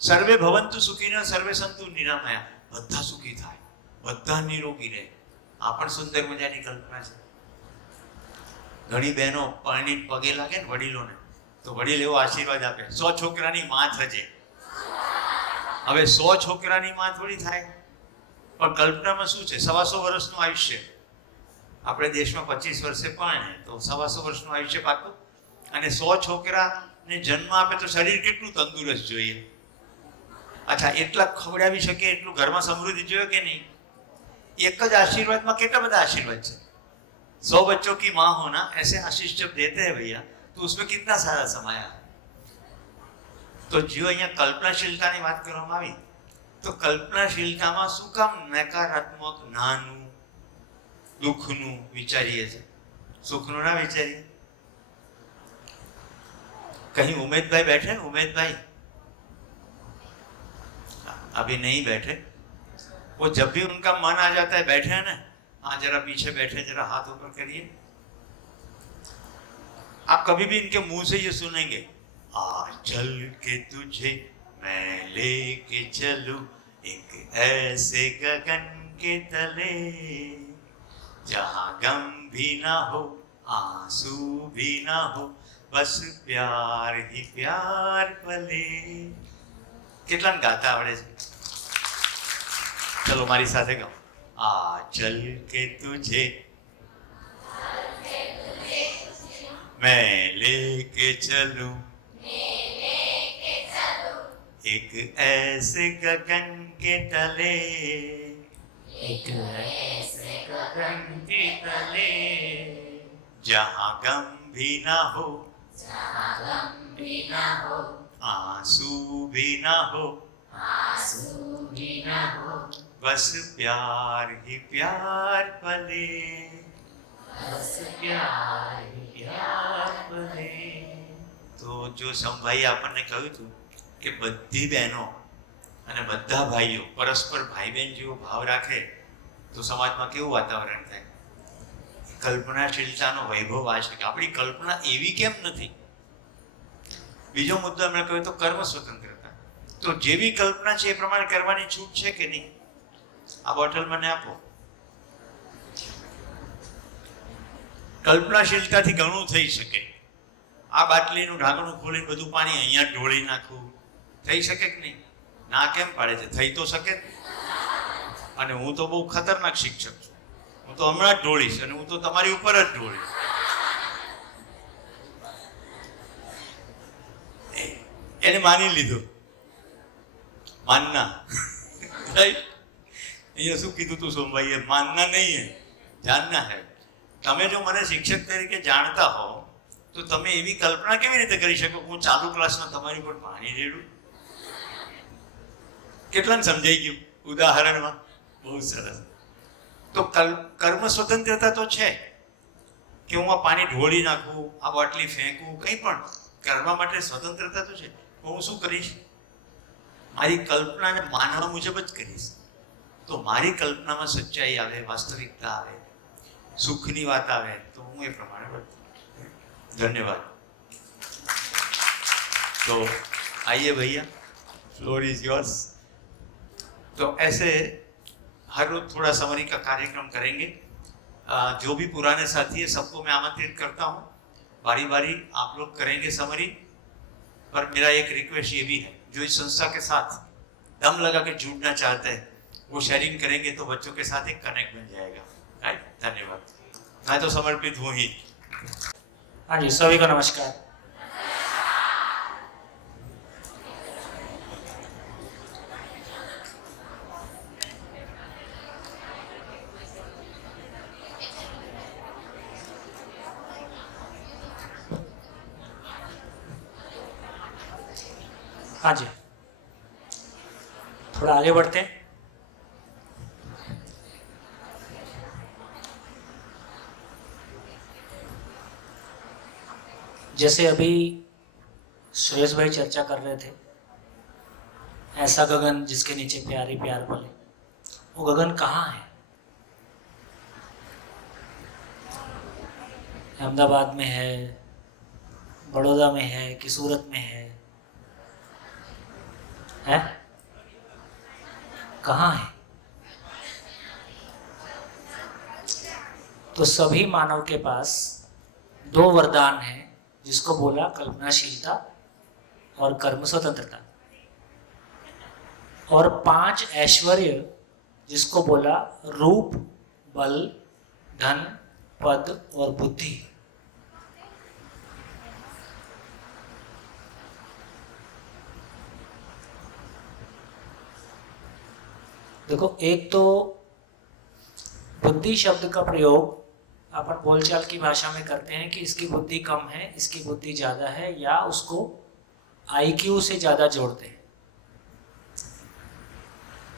સર્વે ભવંતુ સુખીના સર્વે સંતુ નિરામયા, બધા સુખી થાય, બધા નિરોગી રહે. આ પણ સુંદર મજાની કલ્પના છે. ઘણી બહેનો પરણીને પગે લાગે ને વડીલોને, તો વડીલ એવો આશીર્વાદ આપે, 100 છોકરાની માં થજે. હવે 100 છોકરાની માં થોડી થાય, પણ કલ્પનામાં શું છે? 125 વર્ષનું આયુષ્ય. આપણે દેશમાં 25 વર્ષે પરણે તો 125 વર્ષનું આયુષ્ય પાકું. અને 100 છોકરાને જન્મ આપે તો શરીર કેટલું તંદુરસ્ત જોઈએ. અચ્છા, એટલા ખવડાવી શકે એટલું ઘરમાં સમૃદ્ધિ જોઈએ કે નહીં? એક જ આશીર્વાદમાં કેટલા બધા આશીર્વાદ છે. 100 बच्चों की माँ होना, ऐसे आशीष जब देते हैं भैया, तो उसमें कितना सारा समाया है. તો જો અહીંયા કલ્પનાશીલતાની વાત કરવામાં આવી, તો કલ્પનાશીલતામાં શું કામ નકારાત્મક, નાનું, દુઃખનું વિચારીએ છીએ? સુખનું ના વિચારીએ. कहीं उमेदभाई बैठे ना, उमेदभाई अभी नहीं बैठे, वो जब भी उनका मन आ जाता है बैठे हैं ना, हाँ जरा पीछे बैठे, जरा हाथ ऊपर करिए. आप कभी भी इनके मुंह से ये सुनेंगे, आ चल के तुझे मैं लेके चलूं एक ऐसे गगन के तले जहां गम भी ना हो आंसू भी ना हो बस प्यार ही प्यार पले. કેટલાને ગાતા આવડે છે? ચલો મારી સાથે ગાઓ. आ चल के तुझे मैं लेके चलूं एक ऐसे गगन के तले, एक ऐसे गगन के तले जहां गम भी ना हो आंसू भी ना हो बस प्यार ही प्यार पले, बस प्यार ही प्यार पले. તો જો સમભાઈ આપણને કહ્યું હતું કે બધી બહેનો અને બધા ભાઈઓ પરસ્પર ભાઈ બહેન જેવો ભાવ રાખે તો સમાજમાં કેવું વાતાવરણ થાય? કલ્પનાશીલતાનો વૈભવ આ છે કે આપણી કલ્પના એવી કેમ નથી. બીજો મુદ્દો એમણે કહ્યું તો કર્મ સ્વતંત્રતા. તો જેવી કલ્પના છે એ પ્રમાણે કરવાની છૂટ છે કે નહીં? આ બોટલ મને આપો. કલ્પનાશીલતાથી ઘણું થઈ શકે. આ બાટલીનું ઢાંકણું ખોલીને બધું પાણી અહીંયા ઢોળી નાખવું થઈ શકે કે નહીં? ના કેમ પાડે છે? થઈ તો શકે. અને હું તો બહુ ખતરનાક શિક્ષક છું, હું તો હમણાં જ ઢોળીશ અને હું તો તમારી ઉપર જ ઢોળીશ. એને માની લીધું. માનના અહીંયા શું કીધું તું સોમભાઈએ? માનના નહીં હે, જાનના હે. તમે જો મને શિક્ષક તરીકે જાણતા હો તો તમે એવી કલ્પના કેવી રીતે કરી શકો હું ચાલુ ક્લાસમાં તમારી ઉપર પાણી રેડું? કેટલાને સમજાઈ ગયું ઉદાહરણમાં? બહુ સરસ. તો કર્મ સ્વતંત્રતા તો છે કે હું આ પાણી ઢોળી નાખું, આ બોટલી ફેંકું, કંઈ પણ કરવા માટે સ્વતંત્રતા તો છે. હું શું કરીશ? મારી કલ્પનાને માનવા મુજબ જ કરીશ. તો મારી કલ્પનામાં સચ્ચાઈ આવે, વાસ્તવિકતા આવે, સુખની વાત આવે તો હું એ પ્રમાણે વર્તું. धन्यवाद. तो आइए भैया, फ्लोर इज योर्स. तो ऐसे हर रोज थोड़ा समरी का कार्यक्रम करेंगे. जो भी पुराने साथी है सबको मैं आमंत्रित करता हूँ. बारी बारी आप लोग करेंगे समरी. पर मेरा एक रिक्वेस्ट ये भी है, जो इस संस्था के साथ दम लगा के जुड़ना चाहते हैं वो शेयरिंग करेंगे तो बच्चों के साथ एक कनेक्ट बन जाएगा. राइट. धन्यवाद. मैं तो समर्पित हूँ ही. हाँ जी, सभी को नमस्कार. हाँ जी, थोड़ा आगे बढ़ते हैं. जैसे अभी सुरेश भाई चर्चा कर रहे थे, ऐसा गगन जिसके नीचे प्यार ही प्यार पले. वो गगन कहाँ है? अहमदाबाद में है, बड़ौदा में है कि सूरत में है? कहाँ है? तो सभी मानव के पास दो वरदान हैं, जिसको बोला कल्पनाशीलता और कर्म स्वतंत्रता, और 5 ऐश्वर्य, जिसको बोला रूप, बल, धन, पद और बुद्धि। देखो, एक तो बुद्धि शब्द का प्रयोग अपन बोलचाल की भाषा में करते हैं कि इसकी बुद्धि कम है, इसकी बुद्धि ज़्यादा है, या उसको आईक्यू से ज़्यादा जोड़ते हैं।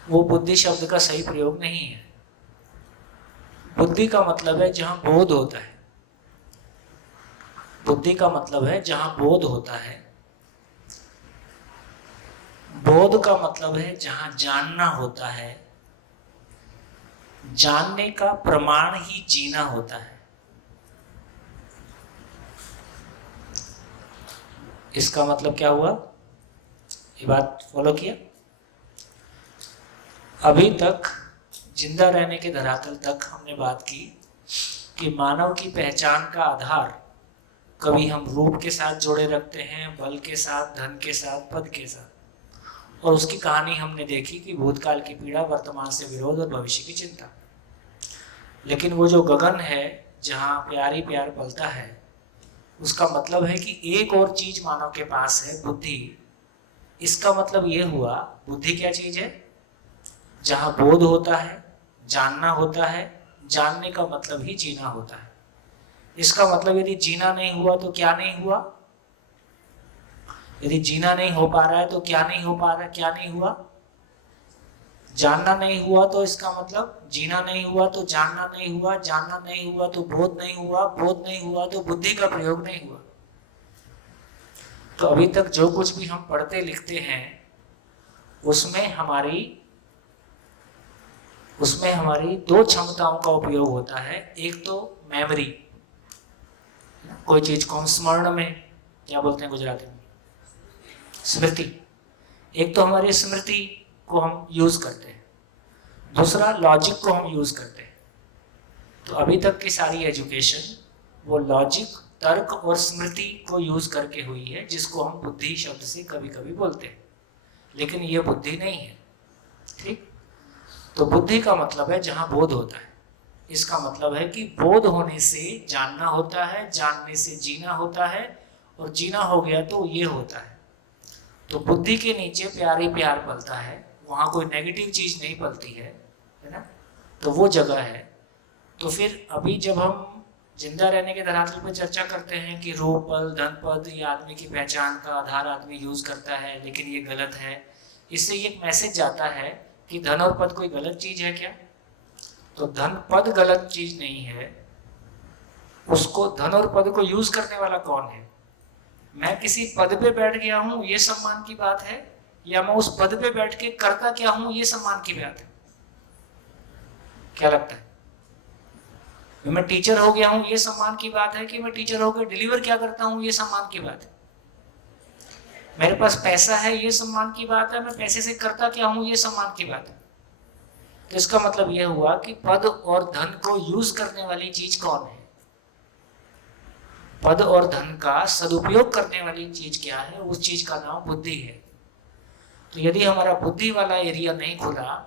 वो बुद्धि शब्द का सही प्रयोग नहीं है। बुद्धि का मतलब है जहाँ बोध होता है। बुद्धि का मतलब है जहाँ बोध होता है। बोध का मतलब है जहाँ जानना होता है। जानने का प्रमाण ही जीना होता है। इसका मतलब क्या हुआ? ये बात फॉलो किया? अभी तक जिंदा रहने के धरातल तक हमने बात की कि मानव की पहचान का आधार कभी हम रूप के साथ जोड़े रखते हैं, बल के साथ, धन के साथ, पद के साथ, और उसकी कहानी हमने देखी कि भूतकाल की पीड़ा, वर्तमान से विरोध और भविष्य की चिंता। लेकिन वो जो गगन है जहाँ प्यार ही प्यार पलता है, उसका मतलब है कि एक और चीज मानव के पास है, बुद्धि। इसका मतलब ये हुआ, बुद्धि क्या चीज है? जहाँ बोध होता है, जानना होता है। जानने का मतलब ही जीना होता है। इसका मतलब यदि जीना नहीं हुआ तो क्या नहीं हुआ? यदि जीना नहीं हो पा रहा है तो क्या नहीं हो पा रहा है? क्या नहीं हुआ? जानना नहीं हुआ तो इसका मतलब जीना नहीं हुआ, तो जानना नहीं हुआ, जानना नहीं हुआ तो बोध नहीं हुआ, बोध नहीं हुआ तो बुद्धि का प्रयोग नहीं हुआ। तो अभी तक जो कुछ भी हम पढ़ते लिखते हैं उसमें हमारी 2 क्षमताओं का उपयोग होता है। एक तो मेमोरी, कोई चीज को हम स्मरण में, क्या बोलते हैं गुजराती में, स्मृति। एक तो हमारी स्मृति को हम यूज करते हैं, दूसरा लॉजिक को हम यूज करते हैं। तो अभी तक की सारी एजुकेशन वो लॉजिक, तर्क और स्मृति को यूज करके हुई है, जिसको हम बुद्धि शब्द से कभी कभी बोलते हैं, लेकिन ये बुद्धि नहीं है। ठीक? तो बुद्धि का मतलब है जहाँ बोध होता है। इसका मतलब है कि बोध होने से जानना होता है, जानने से जीना होता है, और जीना हो गया तो ये होता है। तो बुद्धि के नीचे प्यार ही प्यार पलता है, वहाँ कोई नेगेटिव चीज नहीं पलती है ना? तो वो जगह है। तो फिर अभी जब हम जिंदा रहने के धरातल पर चर्चा करते हैं कि रूप, बल, धन, पद, ये आदमी की पहचान का आधार आदमी यूज करता है, लेकिन ये गलत है। इससे ये मैसेज जाता है कि धन और पद कोई गलत चीज है क्या? तो धन पद गलत चीज नहीं है। उसको, धन और पद को यूज करने वाला कौन है? मैं किसी पद पे बैठ गया हूं, ये सम्मान की बात है, या मैं उस पद पे बैठ के करता क्या हूं, ये सम्मान की बात है? क्या लगता है? मैं टीचर हो गया हूं, ये सम्मान की बात है, कि मैं टीचर होकर डिलीवर क्या करता हूं, ये सम्मान की बात है? मेरे पास पैसा है, ये सम्मान की बात है, मैं पैसे से करता क्या हूं, ये सम्मान की बात है। तो इसका मतलब यह हुआ कि पद और धन को यूज करने वाली चीज कौन है? पद और धन का सदुपयोग करने वाली चीज क्या है? उस चीज का नाम बुद्धि है। तो यदि हमारा बुद्धि वाला एरिया नहीं खुला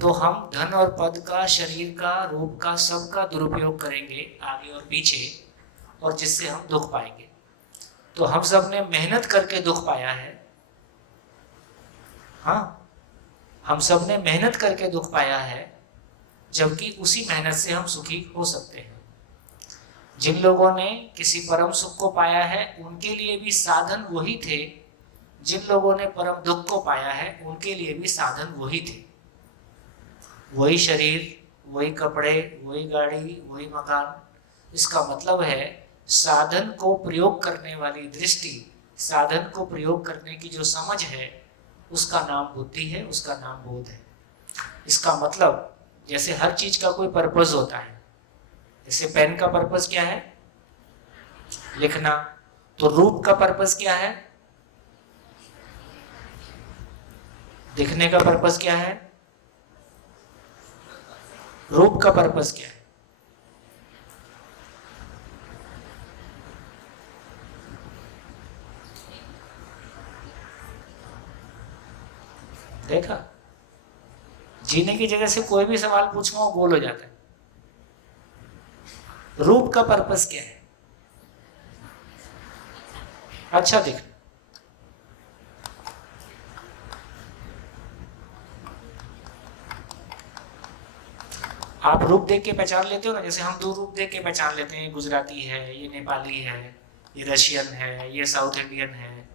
तो हम धन और पद का, शरीर का, रूप का, सब का दुरुपयोग करेंगे आगे और पीछे, और जिससे हम दुख पाएंगे। तो हम सब ने मेहनत करके दुख पाया है। हाँ, हम सब ने मेहनत करके दुख पाया है, जबकि उसी मेहनत से हम सुखी हो सकते हैं। जिन लोगों ने किसी परम सुख को पाया है उनके लिए भी साधन वही थे, जिन लोगों ने परम दुख को पाया है उनके लिए भी साधन वही थे। वही शरीर, वही कपड़े, वही गाड़ी, वही मकान। इसका मतलब है साधन को प्रयोग करने वाली दृष्टि, साधन को प्रयोग करने की जो समझ है, उसका नाम बुद्धि है, उसका नाम बोध है। इसका मतलब जैसे हर चीज का कोई पर्पस होता है, जैसे पेन का पर्पस क्या है? लिखना। तो रूप का पर्पस क्या है? दिखने का पर्पस क्या है? रूप का पर्पस क्या है? देखा, जीने की जगह से कोई भी सवाल पूछो वो गोल हो जाता है। रूप का पर्पस क्या है? अच्छा दिखना। आप रूप देख के पहचान लेते हो ना, जैसे हम दो रूप देख के पहचान लेते हैं, गुजराती है, ये नेपाली है, ये रशियन है, ये साउथ इंडियन है।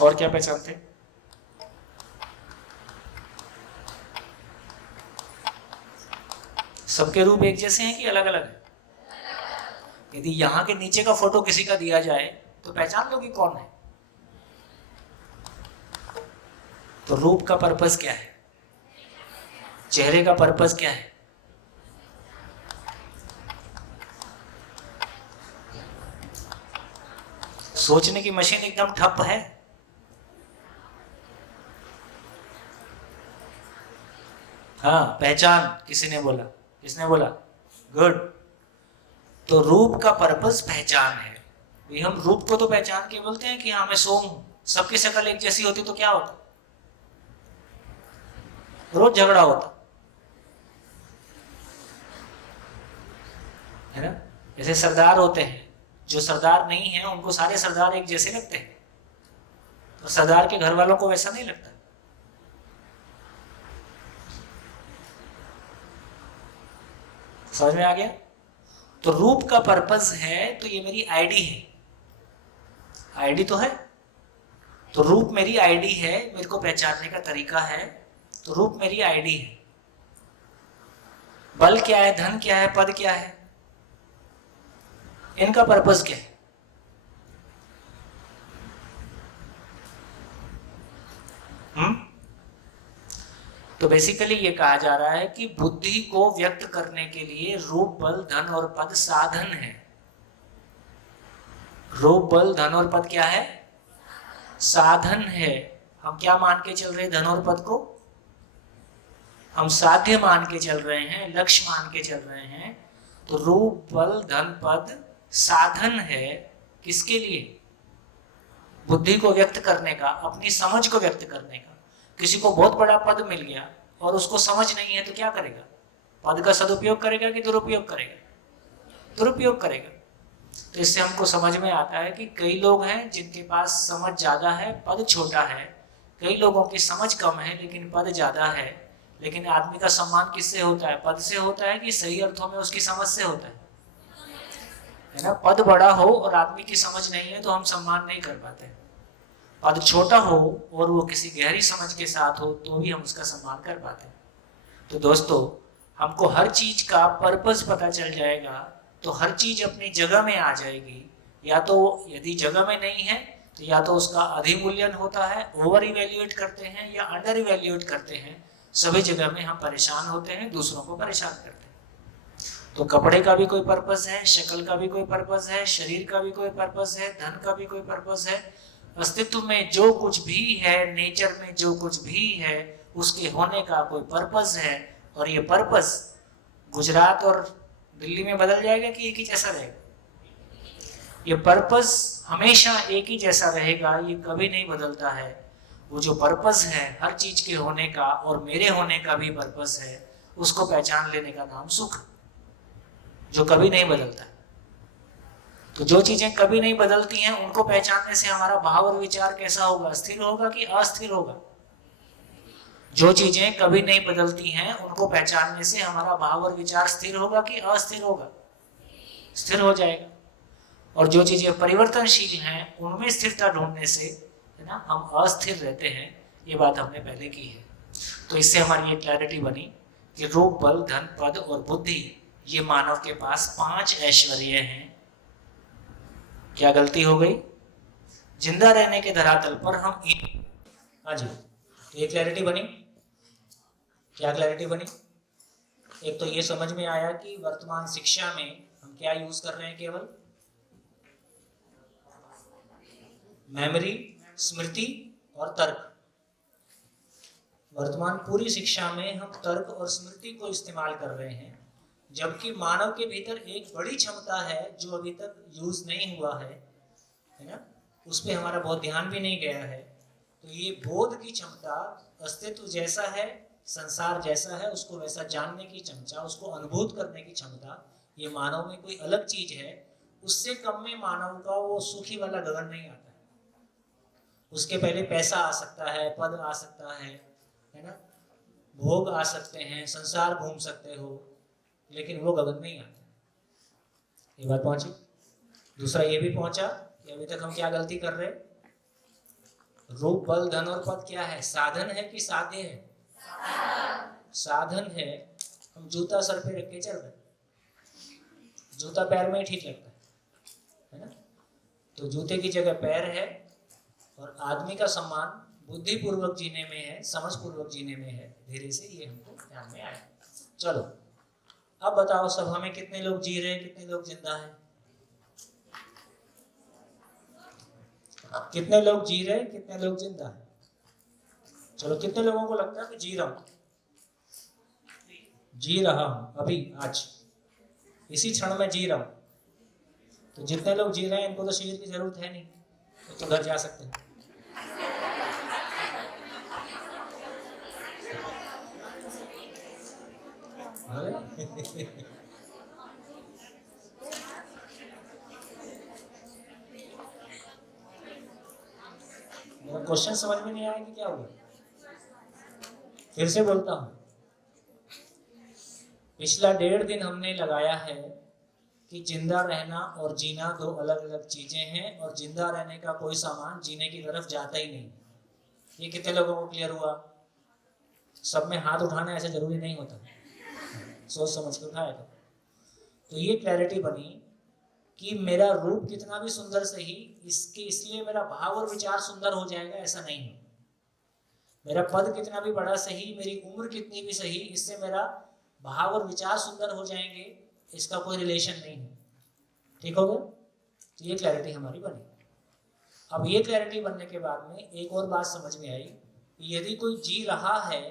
और क्या पहचानते हैं? सबके रूप एक जैसे हैं कि अलग अलग हैं? यदि यहाँ के नीचे का फोटो किसी का दिया जाए तो पहचान लो कि कौन है। तो रूप का पर्पस क्या है? चेहरे का पर्पस क्या है? सोचने की मशीन एकदम ठप है। हाँ, पहचान किसी ने बोला, किसने बोला? गुड। तो रूप का पर्पस पहचान है। भाई हम रूप को तो पहचान के बोलते हैं कि हाँ मैं सोम हूं, सबकी शक्ल एक जैसी होती तो क्या होता? रोज झगड़ा होता है ना। जैसे सरदार होते हैं, जो सरदार नहीं है उनको सारे सरदार एक जैसे लगते हैं, तो सरदार के घर वालों को वैसा नहीं लगता। समझ में आ गया? तो रूप का पर्पस है, तो ये मेरी आईडी है। आईडी तो है, तो रूप मेरी आईडी है, मेरे को पहचानने का तरीका है, तो रूप मेरी आईडी है। बल क्या है, धन क्या है, पद क्या है, इनका पर्पस क्या है? तो बेसिकली ये कहा जा रहा है कि बुद्धि को व्यक्त करने के लिए रूप, बल, धन और पद साधन है। रूप, बल, धन और पद क्या है? साधन है। हम क्या मान के चल रहे हैं? धन और पद को हम साध्य मान के चल रहे हैं, लक्ष्य मान के चल रहे हैं। तो रूप, बल, धन, पद साधन है किसके लिए? बुद्धि को व्यक्त करने का, अपनी समझ को व्यक्त करने का। किसी को बहुत बड़ा पद मिल गया और उसको समझ नहीं है तो क्या करेगा? पद का सदुपयोग करेगा कि दुरुपयोग करेगा? दुरुपयोग करेगा। तो इससे हमको समझ में आता है कि कई लोग हैं जिनके पास समझ ज्यादा है, पद छोटा है। कई लोगों की समझ कम है लेकिन पद ज्यादा है। लेकिन आदमी का सम्मान किससे होता है? पद से होता है कि सही अर्थों में उसकी समझ से होता है ना। पद बड़ा हो और आदमी की समझ नहीं है तो हम सम्मान नहीं कर पाते। पद छोटा हो और वो किसी गहरी समझ के साथ हो तो भी हम उसका सम्मान कर पाते हैं। तो दोस्तों, हमको हर चीज का पर्पस पता चल जाएगा तो हर चीज अपनी जगह में आ जाएगी। या तो यदि जगह में नहीं है तो या तो उसका अधिमूल्यन होता है, ओवर इवेल्युएट करते हैं या अंडर इवेल्युएट करते हैं। सभी जगह में हम परेशान होते हैं, दूसरों को परेशान करते हैं। तो कपड़े का भी कोई पर्पस है, शक्ल का भी कोई पर्पस है, शरीर का भी कोई पर्पस है, धन का भी कोई पर्पस है। अस्तित्व में जो कुछ भी है, नेचर में जो कुछ भी है, उसके होने का कोई पर्पस है। और ये पर्पस गुजरात और दिल्ली में बदल जाएगा कि एक ही जैसा रहेगा? ये पर्पस हमेशा एक ही जैसा रहेगा, ये कभी नहीं बदलता है। वो जो पर्पस है हर चीज के होने का और मेरे होने का भी पर्पस है, उसको पहचान लेने का नाम सुख, जो कभी नहीं बदलता। तो जो चीजें कभी नहीं बदलती हैं उनको पहचानने से हमारा भाव और विचार कैसा होगा? स्थिर होगा कि अस्थिर होगा? जो चीजें कभी नहीं बदलती हैं उनको पहचानने से हमारा भाव और विचार स्थिर होगा कि अस्थिर होगा? स्थिर हो जाएगा। और जो चीजें परिवर्तनशील हैं उनमें स्थिरता ढूंढने से, है ना, हम अस्थिर रहते हैं। ये बात हमने पहले की है। तो इससे हमारी ये क्लैरिटी बनी कि रूप, बल, धन, पद और बुद्धि ये मानव के पास 5 ऐश्वर्य हैं। क्या गलती हो गई? जिंदा रहने के धरातल पर हम हाँ जी, ये क्लैरिटी बनी। क्या क्लैरिटी बनी? एक तो ये समझ में आया कि वर्तमान शिक्षा में हम क्या यूज कर रहे हैं, केवल मेमोरी, स्मृति और तर्क। वर्तमान पूरी शिक्षा में हम तर्क और स्मृति को इस्तेमाल कर रहे हैं, जबकि मानव के भीतर एक बड़ी क्षमता है जो अभी तक यूज नहीं हुआ है ना, उस पर हमारा बहुत ध्यान भी नहीं गया है। तो ये बोध की क्षमता, अस्तित्व जैसा है, संसार जैसा है, उसको वैसा जानने की क्षमता, उसको अनुभूत करने की क्षमता, ये मानव में कोई अलग चीज है। उससे कम में मानव का वो सुखी वाला गगन नहीं आता है। उसके पहले पैसा आ सकता है, पद आ सकता है ना, भोग आ सकते हैं, संसार घूम सकते हो, लेकिन वो गगन नहीं आता। ये बात पहुंची। दूसरा ये भी पहुंचा कि अभी तक हम क्या गलती कर रहे हैं? रूप, बल, धन और पद क्या है? साधन है कि साध्य है? साधन है। हम जूता सर पे रख के चल रहे, जूता पैर में ही ठीक लगता है ना। तो जूते की जगह पैर है, और आदमी का सम्मान बुद्धि पूर्वक जीने में है, समझ पूर्वक जीने में है। धीरे से ये हमको ध्यान में आया। चलो अब बताओ, सभा में कितने लोग जी रहे हैं, कितने लोग जिंदा हैं? कितने लोग जी रहे हैं, कितने लोग जिंदा हैं? चलो, कितने लोगों को लगता है कि जी रहा हूं, जी रहा हूं, अभी आज इसी क्षण में जी रहा हूं? तो जितने लोग जी रहे हैं इनको तो शरीर की जरूरत है नहीं, तो घर जा सकते हैं। मेरा क्वेश्चन समझ में नहीं आया कि क्या हुआ? फिर से बोलता हूं, पिछला 1.5 दिन हमने लगाया है कि जिंदा रहना और जीना दो अलग अलग चीजें हैं, और जिंदा रहने का कोई सामान जीने की तरफ जाता ही नहीं। ये कितने लोगों को क्लियर हुआ? सब में हाथ उठाना ऐसा जरूरी नहीं होता, सोच समझ के उठाया था। तो ये क्लैरिटी बनी कि मेरा रूप कितना भी सुंदर सही, इसके इसलिए मेरा भाव और विचार सुंदर हो जाएगा ऐसा नहीं है। मेरा पद कितना भी बड़ा सही, मेरी उम्र कितनी भी सही, इससे मेरा भाव और विचार सुंदर हो जाएंगे, इसका कोई रिलेशन नहीं है। ठीक हो गया? तो ये क्लैरिटी हमारी बनी। अब ये क्लैरिटी बनने के बाद में एक और बात समझ में आई कि यदि कोई जी रहा है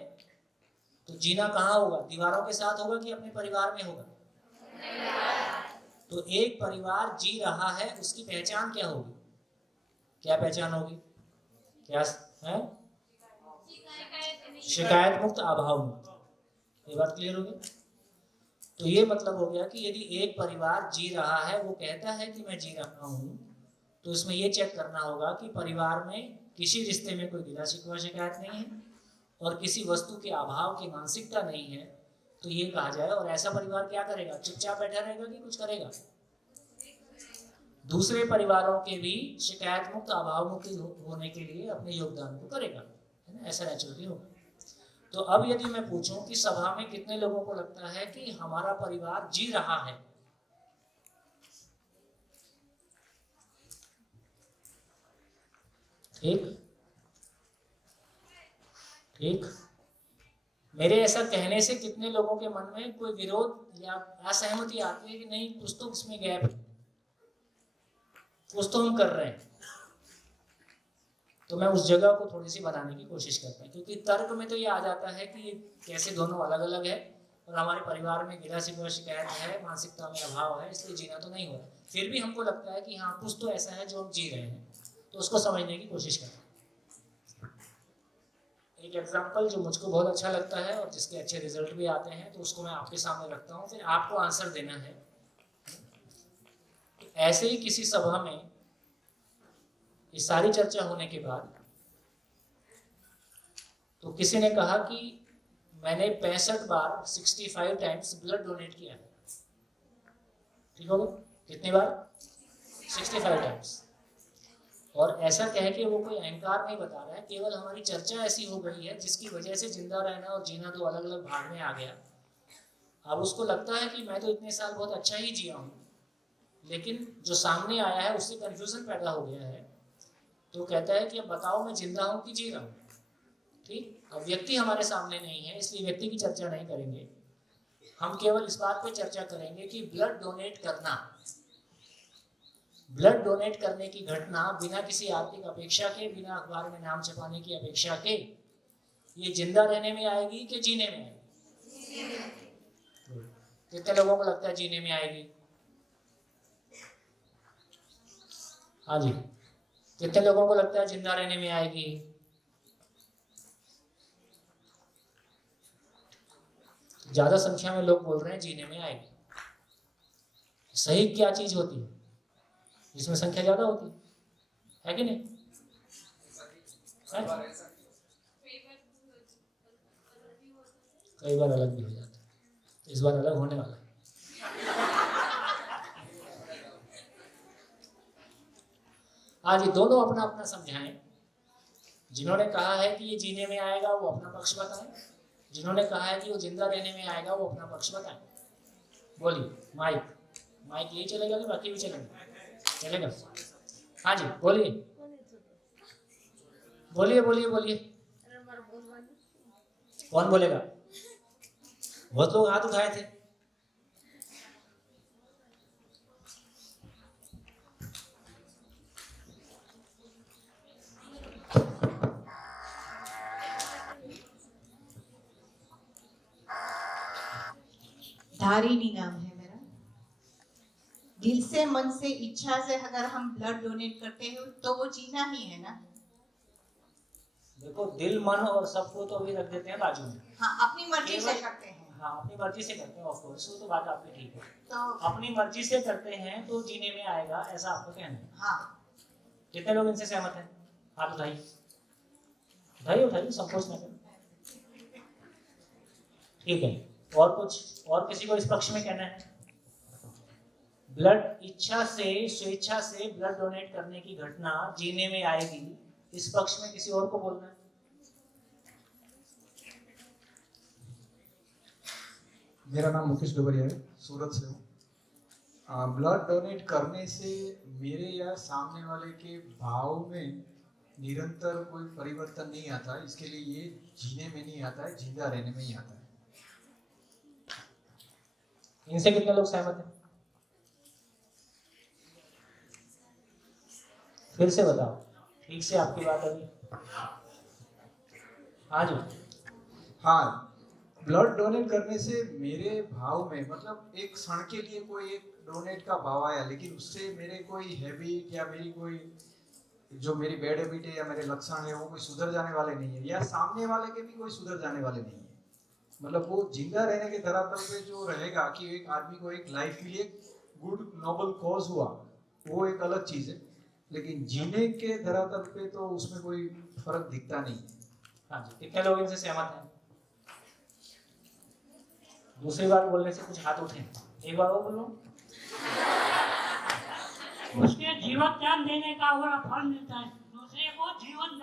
तो जीना कहाँ होगा? दीवारों के साथ होगा कि अपने परिवार में होगा? तो एक परिवार जी रहा है, उसकी पहचान क्या होगी? क्या पहचान होगी? क्या है? शिकायत मुक्त, अभाव मुक्त। ये बात क्लियर होगी? तो ये मतलब हो गया कि यदि एक परिवार जी रहा है, वो कहता है कि मैं जी रहा हूं, तो इसमें ये चेक करना होगा कि परिवार में किसी रिश्ते में कोई गिला शिकवा शिकायत नहीं है और किसी वस्तु के अभाव की मानसिकता नहीं है। तो ये कहा जाए, और ऐसा परिवार क्या करेगा? चुपचाप बैठा रहेगा कि कुछ करेगा? दूसरे परिवारों के भी शिकायत मुक्त, अभाव मुक्त होने के लिए अपने योगदान को करेगा, है ना? ऐसा नेचुरली होगा। तो अब यदि मैं पूछूं कि सभा में कितने लोगों को लगता है कि हमारा परिवार जी रहा है? ठीक ठीक। मेरे ऐसा कहने से कितने लोगों के मन में कोई विरोध या असहमति आती है कि नहीं, कुछ तो इसमें गैप है, कुछ तो हम कर रहे हैं? तो मैं उस जगह को थोड़ी सी बनाने की कोशिश करता हूँ, क्योंकि तर्क में तो ये आ जाता है कि कैसे दोनों अलग अलग है और हमारे परिवार में गिला शिकवा शिकायत है, मानसिकता में अभाव है, इसलिए जीना तो नहीं हो रहा। फिर भी हमको लगता है कि हाँ, कुछ तो ऐसा है जो हम जी रहे हैं, तो उसको समझने की कोशिश करते हैं। एक एग्जाम्पल जो मुझको बहुत अच्छा लगता है और जिसके अच्छे रिजल्ट भी आते हैं, तो उसको मैं आपके सामने रखता हूँ, फिर आपको आंसर देना है। ऐसे ही किसी सभा में ये सारी चर्चा होने के बाद तो किसी ने कहा कि मैंने 65 बार 65 टाइम्स ब्लड डोनेट किया है। ठीक होगा? कितनी बार? 65 टाइम्स। और ऐसा कह के वो कोई अहंकार नहीं बता रहा है, केवल हमारी चर्चा ऐसी हो गई है जिसकी वजह से जिंदा रहना और जीना दो अलग अलग भाग में आ गया। अब उसको लगता है कि मैं तो इतने साल बहुत अच्छा ही जिया हूँ, लेकिन जो सामने आया है उससे कंफ्यूजन पैदा हो गया है। तो कहता है कि अब बताओ, मैं जिंदा हूँ कि जी रहा हूँ? ठीक। अब व्यक्ति हमारे सामने नहीं है, इसलिए व्यक्ति की चर्चा नहीं करेंगे। हम केवल इस बात पर चर्चा करेंगे कि ब्लड डोनेट करना, ब्लड डोनेट करने की घटना बिना किसी आर्थिक अपेक्षा के, बिना अखबार में नाम छपाने की अपेक्षा के, ये जिंदा रहने में आएगी कि जीने में आएगी? कितने लोगों को लगता है जीने में आएगी? हाँ जी। कितने लोगों को लगता है जिंदा रहने में आएगी? ज्यादा संख्या में लोग बोल रहे हैं जीने में आएगी। सही क्या चीज होती है जिसमें संख्या ज्यादा होती है कि नहीं? है? कई बार अलग भी हो जाता है, तो इस बार अलग होने वाला है। आज ये दोनों अपना अपना समझाएं। जिन्होंने कहा है कि ये जीने में आएगा वो अपना पक्ष बताएं, जिन्होंने कहा है कि वो जिंदा रहने में आएगा वो अपना पक्ष बताएं। बोलिए। माइक यही चलेगा कि बाकी भी चलेगा? चलेगा। हाँ जी, बोलिए बोलिए बोलिए बोलिए। कौन बोलेगा? बहुत लोग हाथ उठाए थे। धारिणी नाम है मेरा। दिल से, मन से, इच्छा से अगर हम ब्लड डोनेट करते हैं तो वो जीना ही है ना। देखो, दिल मन और सबको तो अभी रख देते हैं बाजू में। हाँ, अपनी मर्जी से करते हैं। हाँ, अपनी मर्जी से करते हैं, ऑफ कोर्स, वो तो बात आपकी ठीक है। तो अपनी मर्जी से करते हैं तो जीने में आएगा, ऐसा आपको कहना है। हाँ, कितने लोग इनसे सहमत हैं? हाथ उठाइए, उठाइए, संकोच न करें। ठीक है, और कुछ, और किसी को इस पक्ष में कहना है? ब्लड इच्छा से, स्वेच्छा से ब्लड डोनेट करने की घटना जीने में आएगी, इस पक्ष में किसी और को बोलना है? मेरा नाम मुकेश डोबरिया है, सूरत से हूँ। ब्लड डोनेट करने से मेरे या सामने वाले के भाव में निरंतर कोई परिवर्तन नहीं आता, इसके लिए ये जीने में नहीं आता है, जिंदा रहने में ही आता है। इनसे कितने लोग सहमत हैं? फिर से बताओ, ठीक से आपकी बात अभी। हाँ जी। हाँ, ब्लड डोनेट करने से मेरे भाव में, मतलब एक क्षण के लिए कोई एक डोनेट का भाव आया, लेकिन उससे मेरे कोई हैबिट या मेरी कोई जो मेरी बैड हैबिट है या मेरे लक्षण है वो कोई सुधर जाने वाले नहीं है, या सामने वाले के भी कोई सुधर जाने वाले नहीं है। मतलब वो जिंदा रहने के धरातल पे जो रहेगा कि एक आदमी को एक लाइफ के लिए गुड नोबल कॉज हुआ, वो एक अलग चीज है, लेकिन जीने के धरातल पे तो उसमें कोई फर्क दिखता नहीं है। हाँ जी, कितने लोग इनसे सहमत हैं? दूसरी बार बोलने से कुछ हाथ उठे, एक बार और बोलो। उसके जीवन दान देने का वो फल मिलता है, दूसरे को जीवन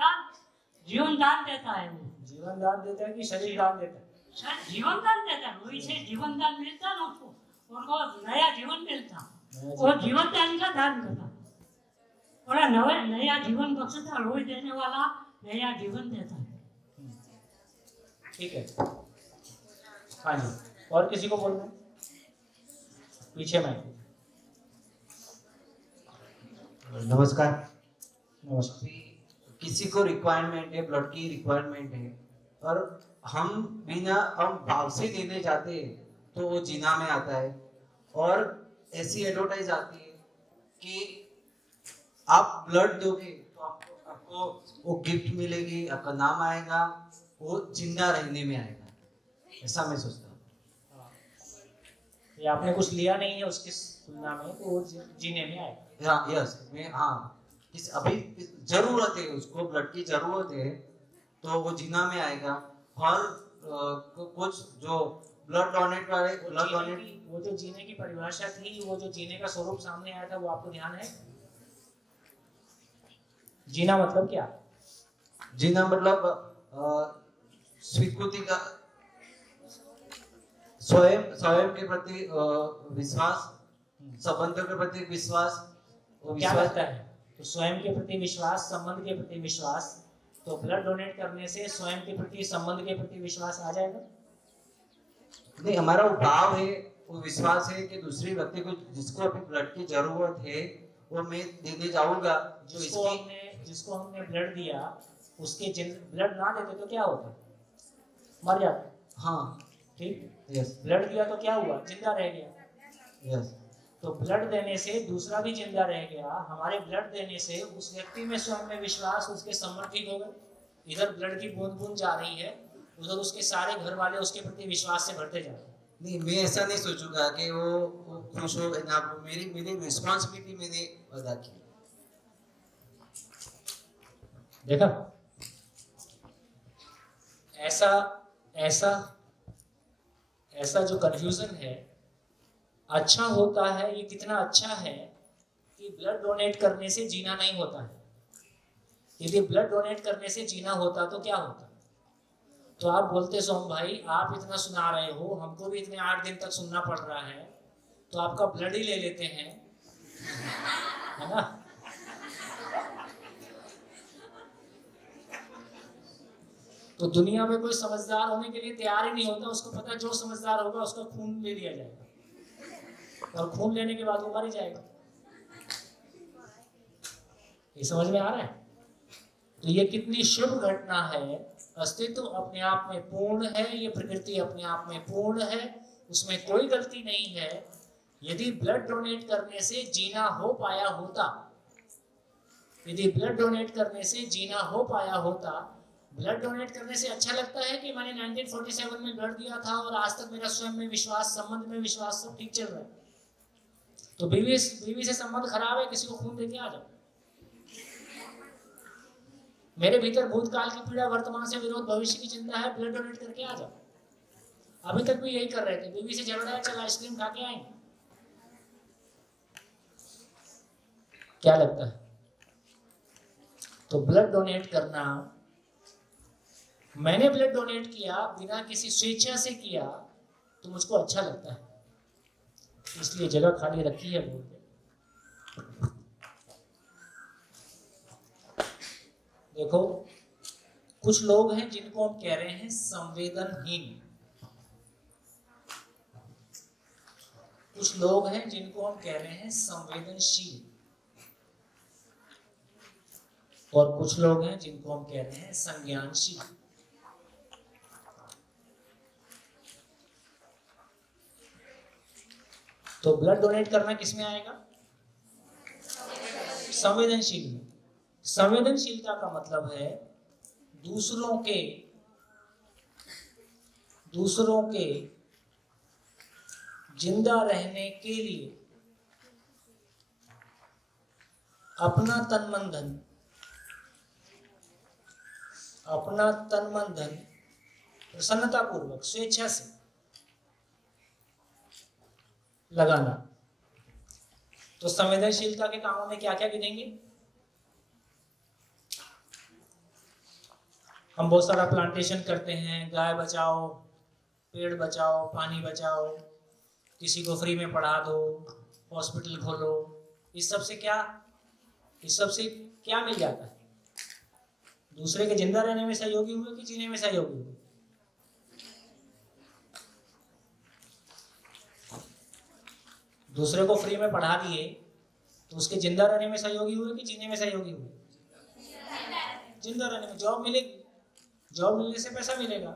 दान देता है। वो जीवन दान देता है कि शरीर दान देता है? सर, जीवन दान देता है, वही से जीवन दान मिलता ना उसको, उनको नया जीवन मिलता, वो जीवन दान का दान करता और नया जीवन बख्शता, रोज देने वाला नया जीवन देता है। ठीक है। हाँ जी, और किसी को बोलना है? पीछे में। नमस्कार। नमस्कार। किसी को रिक्वायरमेंट है, ब्लड की रिक्वायरमेंट है, और हम बिना हम भाव से देने जाते हैं तो वो जीना में आता है, और ऐसी एडवर्टाइज आती है कि आप ब्लड दोगे तो आपको वो गिफ्ट मिलेगी, आपका नाम आएगा, वो जिंदा रहने में आएगा, ऐसा मैं सोचता हूँ। ये आपने कुछ लिया नहीं है उसकी तुलना में, तो वो जीने में आएगा। हाँ, यस, मैं, हाँ, अभी जरूरत है, उसको ब्लड की जरूरत है तो वो जीना में आएगा। और कुछ जो ब्लड डोनेट वाले, ब्लड डोनेट, वो जो जीने की परिभाषा थी, वो जो जीने का स्वरूप सामने आया था, वो आपको ध्यान है? जीना मतलब क्या? जीना मतलब स्वीकृति का, स्वयं के प्रति विश्वास, संबंधों के प्रति विश्वास। वो क्या करता है? तो स्वयं के प्रति विश्वास, संबंध के प्रति विश्वास, तो ब्लड डोनेट करने से स्वयं के प्रति, संबंध के प्रति विश्वास आ जाएगा। नहीं, हमारा वो भाव है, वो विश्वास है कि दूसरे व्यक्ति को जिसको अभी ब्लड की जरूरत है वो मैं देने जाऊंगा, तो जिसको हमने ब्लड दिया उसके ब्लड ना देते तो क्या होता, मर जाता। हाँ, ठीक, यस, ब्लड दिया तो क्या हुआ, जिंदा रह गया। यस, तो ब्लड देने से दूसरा भी जिंदा रह गया, हमारे ब्लड देने से उस व्यक्ति में स्वयं में विश्वास, उसके संबंध ठीक हो गए। इधर ब्लड की बूंद बूंद जा रही है, उधर उसके सारे घर वाले उसके प्रति विश्वास से भरते जा रहे हैं। नहीं, मैं ऐसा नहीं सोचूंगा कि वो खुश हो ना, मेरी रिस्पॉन्सिबिलिटी मैंने अदा की। देखा, ऐसा ऐसा ऐसा जो कंफ्यूजन है, अच्छा होता है, ये कितना अच्छा है कि ब्लड डोनेट करने से जीना नहीं होता है। यदि ब्लड डोनेट करने से जीना होता तो क्या होता। तो आप बोलते सोम भाई, आप इतना सुना रहे हो, हमको भी इतने 8 दिन तक सुनना पड़ रहा है, तो आपका ब्लड ही ले लेते हैं, है ना। तो दुनिया में कोई समझदार होने के लिए तैयार ही नहीं होता, उसको पता जो समझदार होगा उसका खून ले लिया जाएगा, और खून लेने के बाद वो मर ही जाएगा। ये समझ में आ रहा है। तो ये कितनी शुभ घटना है। अस्तित्व अपने आप में पूर्ण है, ये प्रकृति अपने आप में पूर्ण है, उसमें कोई गलती नहीं है। यदि ब्लड डोनेट करने से जीना हो पाया होता, यदि ब्लड डोनेट करने से जीना हो पाया होता, ब्लड डोनेट करने से अच्छा लगता है कि मैंने 1947 में ब्लड दिया था और आज तक मेरा स्वयं में विश्वास, संबंध में विश्वास सब ठीक चल रहा है। तो बीवी से संबंध खराब है, किसी को खून देके आ जाओ। मेरे भीतर भूतकाल की पीड़ा, वर्तमान से विरोध, भविष्य की चिंता है, ब्लड डोनेट करके आ जाओ। अभी तक भी यही कर रहे थे, बीवी से झगड़ा है, चल आइसक्रीम खा के आएंगे। क्या लगता है। तो ब्लड डोनेट करना, मैंने ब्लड डोनेट किया बिना किसी स्वेच्छा से किया तो मुझको अच्छा लगता है, इसलिए जगह खाली रखी है बोल के। देखो, कुछ लोग हैं जिनको हम कह रहे हैं संवेदनहीन, कुछ लोग हैं जिनको हम कह रहे हैं संवेदनशील, और कुछ लोग हैं जिनको हम कह रहे हैं संज्ञानशील। तो ब्लड डोनेट करना किस में आएगा, संवेदनशील में। संवेदनशीलता का मतलब है दूसरों के जिंदा रहने के लिए अपना तन मन धन प्रसन्नता पूर्वक, स्वेच्छा से लगाना। तो संवेदनशीलता के कामों में क्या क्या गिनेंगे। हम बहुत सारा प्लांटेशन करते हैं, गाय बचाओ, पेड़ बचाओ, पानी बचाओ, किसी को फ्री में पढ़ा दो, हॉस्पिटल खोलो। इस सब से क्या मिल जाता है। दूसरे के जिंदा रहने में सहयोगी हुए कि जीने में सहयोगी हुए। दूसरे को फ्री में पढ़ा दिए तो उसके जिंदा रहने में सहयोगी हुए कि जीने में सहयोगी हुए। जिंदा रहने में। जॉब मिलेगी, जॉब मिलने से पैसा मिलेगा।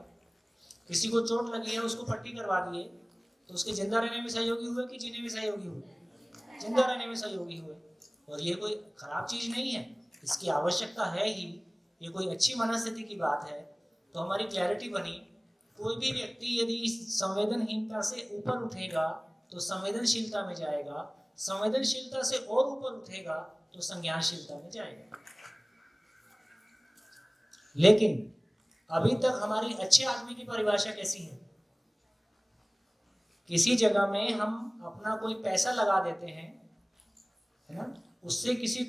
किसी को चोट लगी है, उसको पट्टी करवा दिए तो उसके जिंदा रहने में सहयोगी हुए कि जीने में सहयोगी हुए। जिंदा रहने में सहयोगी हुए। और ये कोई खराब चीज नहीं है, इसकी आवश्यकता है ही, ये कोई अच्छी मनस्थिति की बात है। तो हमारी क्लैरिटी बनी, कोई भी व्यक्ति यदि संवेदनहीनता से ऊपर उठेगा तो संवेदनशीलता में जाएगा, संवेदनशीलता से और ऊपर उठेगा तो संज्ञानशीलता में जाएगा। लेकिन अभी तक हमारी अच्छे आदमी की परिभाषा कैसी है। किसी जगह में हम अपना कोई पैसा लगा देते हैं, है ना, उससे किसी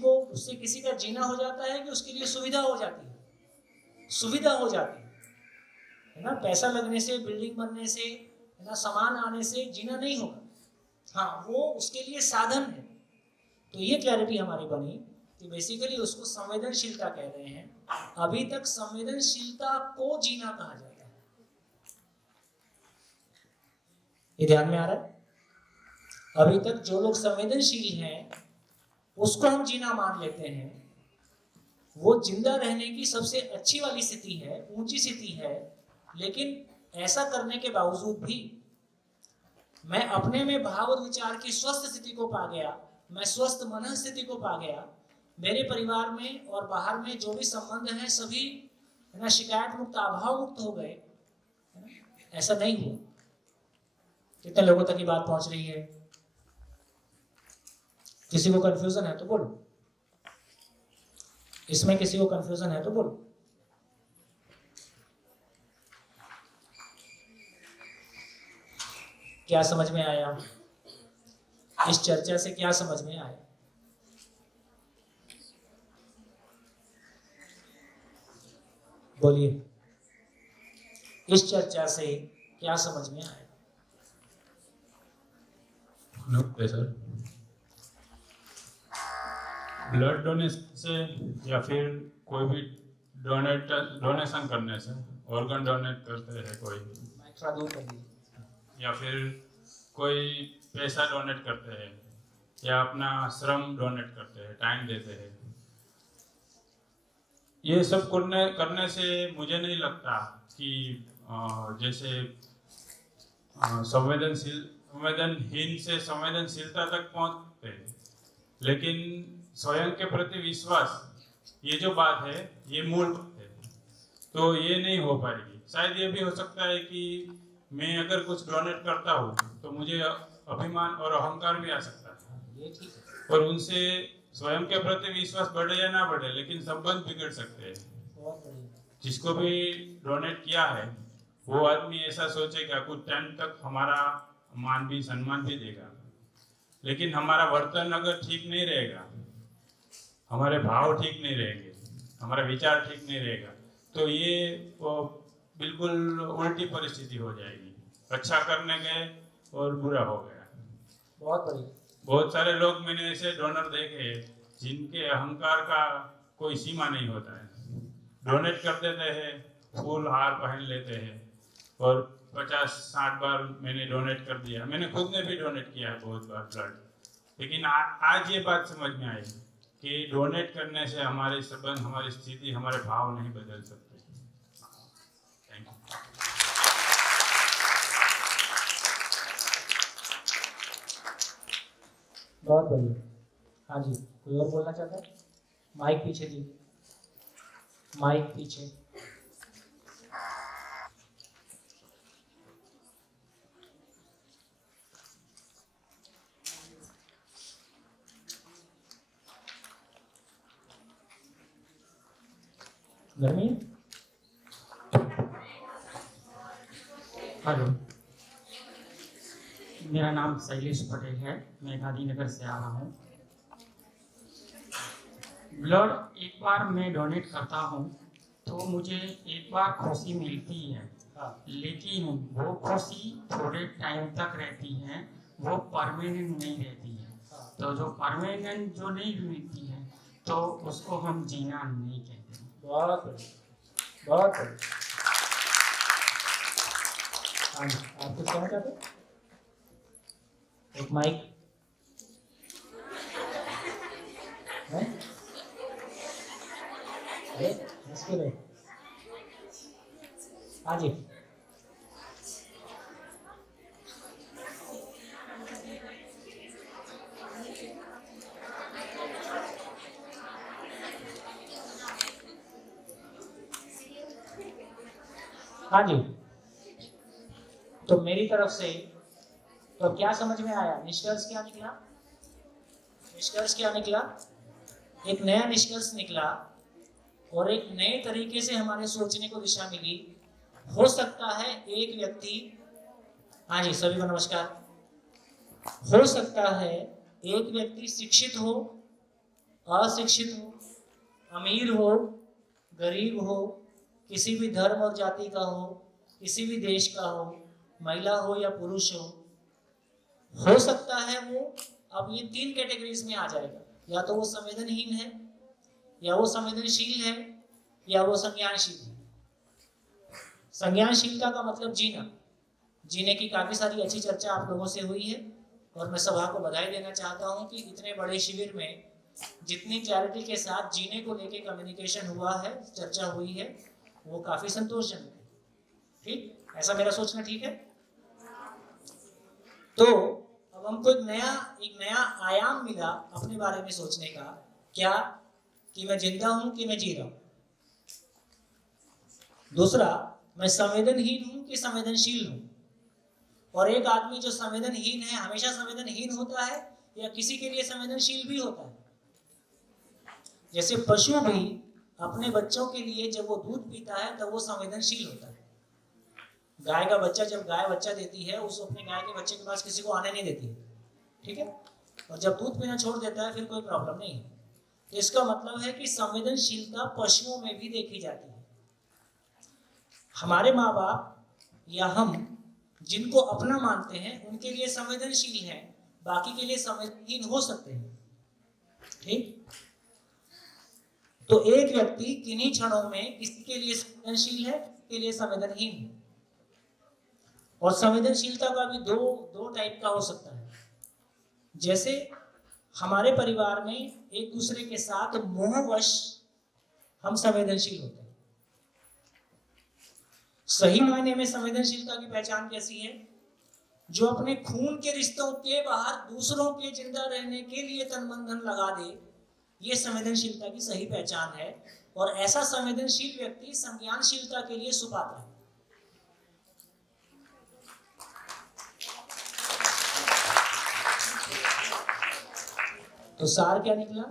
का जीना हो जाता है कि उसके लिए सुविधा हो जाती है, सुविधा हो जाती है ना। पैसा लगने से, बिल्डिंग बनने से, है ना, सामान आने से जीना नहीं होगा। हाँ, वो उसके लिए साधन है। तो ये क्लैरिटी हमारी बनी तो बेसिकली उसको संवेदनशीलता कह रहे हैं। अभी तक संवेदनशीलता को जीना कहा जाता है। ये ध्यान में आ रहा है? अभी तक जो लोग संवेदनशील हैं उसको हम जीना मान लेते हैं। वो जिंदा रहने की सबसे अच्छी वाली स्थिति है, ऊंची स्थिति है। लेकिन ऐसा करने के बावजूद भी मैं अपने में भाव और विचार की स्वस्थ स्थिति को पा गया, मैं स्वस्थ मन स्थिति को पा गया, मेरे परिवार में और बाहर में जो भी संबंध हैं सभी है ना शिकायत मुक्त, अभाव मुक्त हो गए। ऐसा नहीं हुआ। कितने लोगों तक ये बात पहुंच रही है? किसी को कंफ्यूजन है तो बोलो। इसमें किसी को कंफ्यूजन है तो बोलो। क्या समझ में आया? इस चर्चा से क्या समझ में आया? बोलिए, इस चर्चा से क्या समझ में आया? नमस्ते सर। ब्लड डोनेशन से या फिर कोई भी डोनेशन करने से, ऑर्गन डोनेट करते हैं कोई, थोड़ा दूर कर दीजिए, या फिर कोई पैसा डोनेट करते हैं या अपना श्रम डोनेट करते हैं, टाइम देते हैं, ये सब करने से मुझे नहीं लगता कि जैसे संवेदनहीन से संवेदनशीलता तक पहुंचते हैं। लेकिन स्वयं के प्रति विश्वास, ये जो बात है, ये मूल बात है, तो ये नहीं हो पाएगी। शायद ये भी हो सकता है कि मैं अगर कुछ डोनेट करता हूँ तो मुझे अभिमान और अहंकार भी आ सकता है, ये ठीक है। और उनसे स्वयं के प्रति विश्वास बढ़े या ना बढ़े, लेकिन संबंध बिगड़ सकते हैं। बहुत बढ़िया। जिसको भी डोनेट किया है वो आदमी ऐसा सोचेगा कुछ टाइम तक हमारा मान भी सम्मान भी देगा, लेकिन हमारा वर्तन अगर ठीक नहीं रहेगा, हमारे भाव ठीक नहीं रहेंगे, हमारा विचार ठीक नहीं रहेगा, तो ये बिल्कुल उल्टी परिस्थिति हो जाएगी। अच्छा करने गए और बुरा हो गया। बहुत बढ़िया। बहुत सारे लोग मैंने ऐसे डोनर देखे जिनके अहंकार का कोई सीमा नहीं होता है। डोनेट कर देते हैं, फूल हार पहन लेते हैं, और 50-60 बार मैंने डोनेट कर दिया। मैंने खुद ने भी डोनेट किया है बहुत बार ब्लड। लेकिन आज ये बात समझ में आई कि डोनेट करने से हमारे संबंध, हमारी स्थिति, हमारे भाव नहीं बदल सकते। Thank you. बहुत बढ़िया। हाँ जी, कोई और बोलना चाहता है? माइक पीछे दीजिए, माइक पीछे। गर्मी है? हेलो, मेरा नाम शैलेश पटेल है, मैं गांधीनगर से आ रहा हूँ। ब्लड एक बार मैं डोनेट करता हूँ तो मुझे एक बार खुशी मिलती है, लेकिन वो खुशी थोड़े टाइम तक रहती है, वो परमानेंट नहीं रहती है। तो जो परमानेंट जो नहीं मिलती है तो उसको हम जीना नहीं कहते। बहुत बढ़िया, बहुत बढ़िया। हाँ जी, आप कुछ कहना चाहते हैं? एक माइक है? अरे मुश्किल है। हाँ जी, हाँ जी। तो मेरी तरफ से तो क्या समझ में आया? निष्कर्ष क्या निकला? निष्कर्ष क्या निकला? एक नया निष्कर्ष निकला और एक नए तरीके से हमारे सोचने को दिशा मिली। हो सकता है एक व्यक्ति, हाँ जी सभी को नमस्कार, हो सकता है एक व्यक्ति शिक्षित हो, अशिक्षित हो, अमीर हो, गरीब हो, किसी भी धर्म और जाति का हो, किसी भी देश का हो, महिला हो या पुरुष हो सकता है वो अब ये 3 कैटेगरीज में आ जाएगा। या तो वो संवेदनहीन है, या वो संवेदनशील है या वो संज्ञानशील है। संज्ञानशीलता का मतलब जीना, जीने की काफी सारी अच्छी चर्चा आप लोगों से हुई है और मैं सभा को बधाई देना चाहता हूं कि इतने बड़े शिविर में जितनी क्लैरिटी के साथ जीने को लेके कम्युनिकेशन हुआ है, चर्चा हुई है, वो काफी संतोषजनक है। ठीक, ऐसा मेरा सोचना ठीक है। तो अब हमको एक नया आयाम मिला अपने बारे में सोचने का, क्या कि मैं जिंदा हूं कि मैं जी रहा हूं। दूसरा, मैं संवेदनहीन हूं कि संवेदनशील हूं। और एक आदमी जो संवेदनहीन है हमेशा संवेदनहीन होता है या किसी के लिए संवेदनशील भी होता है। जैसे पशु भी अपने बच्चों के लिए जब वो दूध पीता है तब वो संवेदनशील होता है। गाय का बच्चा जब गाय बच्चा देती है उस अपने गाय के बच्चे के पास किसी को आने नहीं देती है, ठीक है, और जब दूध पीना छोड़ देता है फिर कोई प्रॉब्लम नहीं है। तो इसका मतलब है कि संवेदनशीलता पशुओं में भी देखी जाती है। हमारे माँ बाप या हम जिनको अपना मानते हैं उनके लिए संवेदनशील हैं, बाकी के लिए संवेदनहीन हो सकते हैं। ठीक, तो एक व्यक्ति किन्हीं क्षणों में किसी के लिए संवेदनशील है, किसी के लिए संवेदनहीन है। और संवेदनशीलता का भी दो टाइप का हो सकता है। जैसे हमारे परिवार में एक दूसरे के साथ मोहवश हम संवेदनशील होते हैं। सही मायने में संवेदनशीलता की पहचान कैसी है? जो अपने खून के रिश्तों के बाहर दूसरों के जिंदा रहने के लिए तन मन धन लगा दे, ये संवेदनशीलता की सही पहचान है। और ऐसा संवेदनशील व्यक्ति संज्ञानशीलता के लिए सुपाता है। तो सार क्या निकला?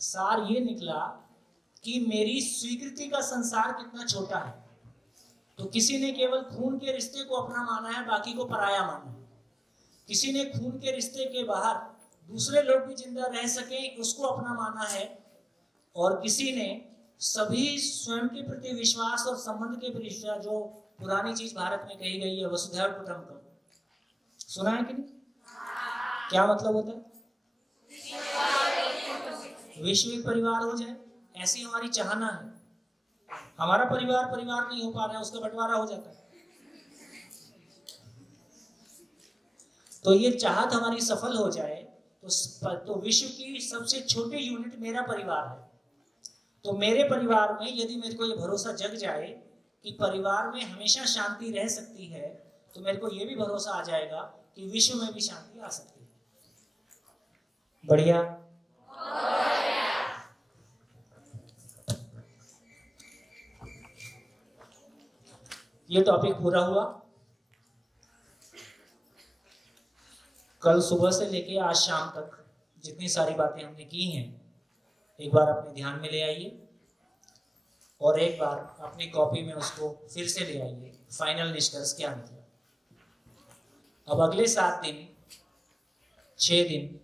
सार ये निकला कि मेरी स्वीकृति का संसार कितना छोटा है। तो किसी ने केवल खून के रिश्ते को अपना माना है, बाकी को पराया माना है। किसी ने खून के रिश्ते के बाहर दूसरे लोग भी जिंदा रह सके उसको अपना माना है, और किसी ने सभी स्वयं के प्रति विश्वास और संबंध के प्रति, जो पुरानी चीज भारत में कही गई है वसुधैव कुटुंबकम, सुना है कि नहीं? क्या मतलब होता है? विश्व एक परिवार हो जाए, ऐसी हमारी चाहना है। हमारा परिवार नहीं हो पा रहा है, उसका बंटवारा हो जाता है। तो ये चाहत हमारी सफल हो जाए तो विश्व की सबसे छोटी यूनिट मेरा परिवार है। तो मेरे परिवार में यदि मेरे को ये भरोसा जग जाए कि परिवार में हमेशा शांति रह सकती है, तो मेरे को ये भी भरोसा आ जाएगा कि विश्व में भी शांति आ सकती है। बढ़िया। ये टॉपिक पूरा हुआ। कल सुबह से लेके आज शाम तक जितनी सारी बातें हमने की हैं, एक बार अपने ध्यान में ले आइए और एक बार अपनी कॉपी में उसको फिर से ले आइए। फाइनल निष्कर्ष क्या निकला? अब अगले 7 दिन 6 दिन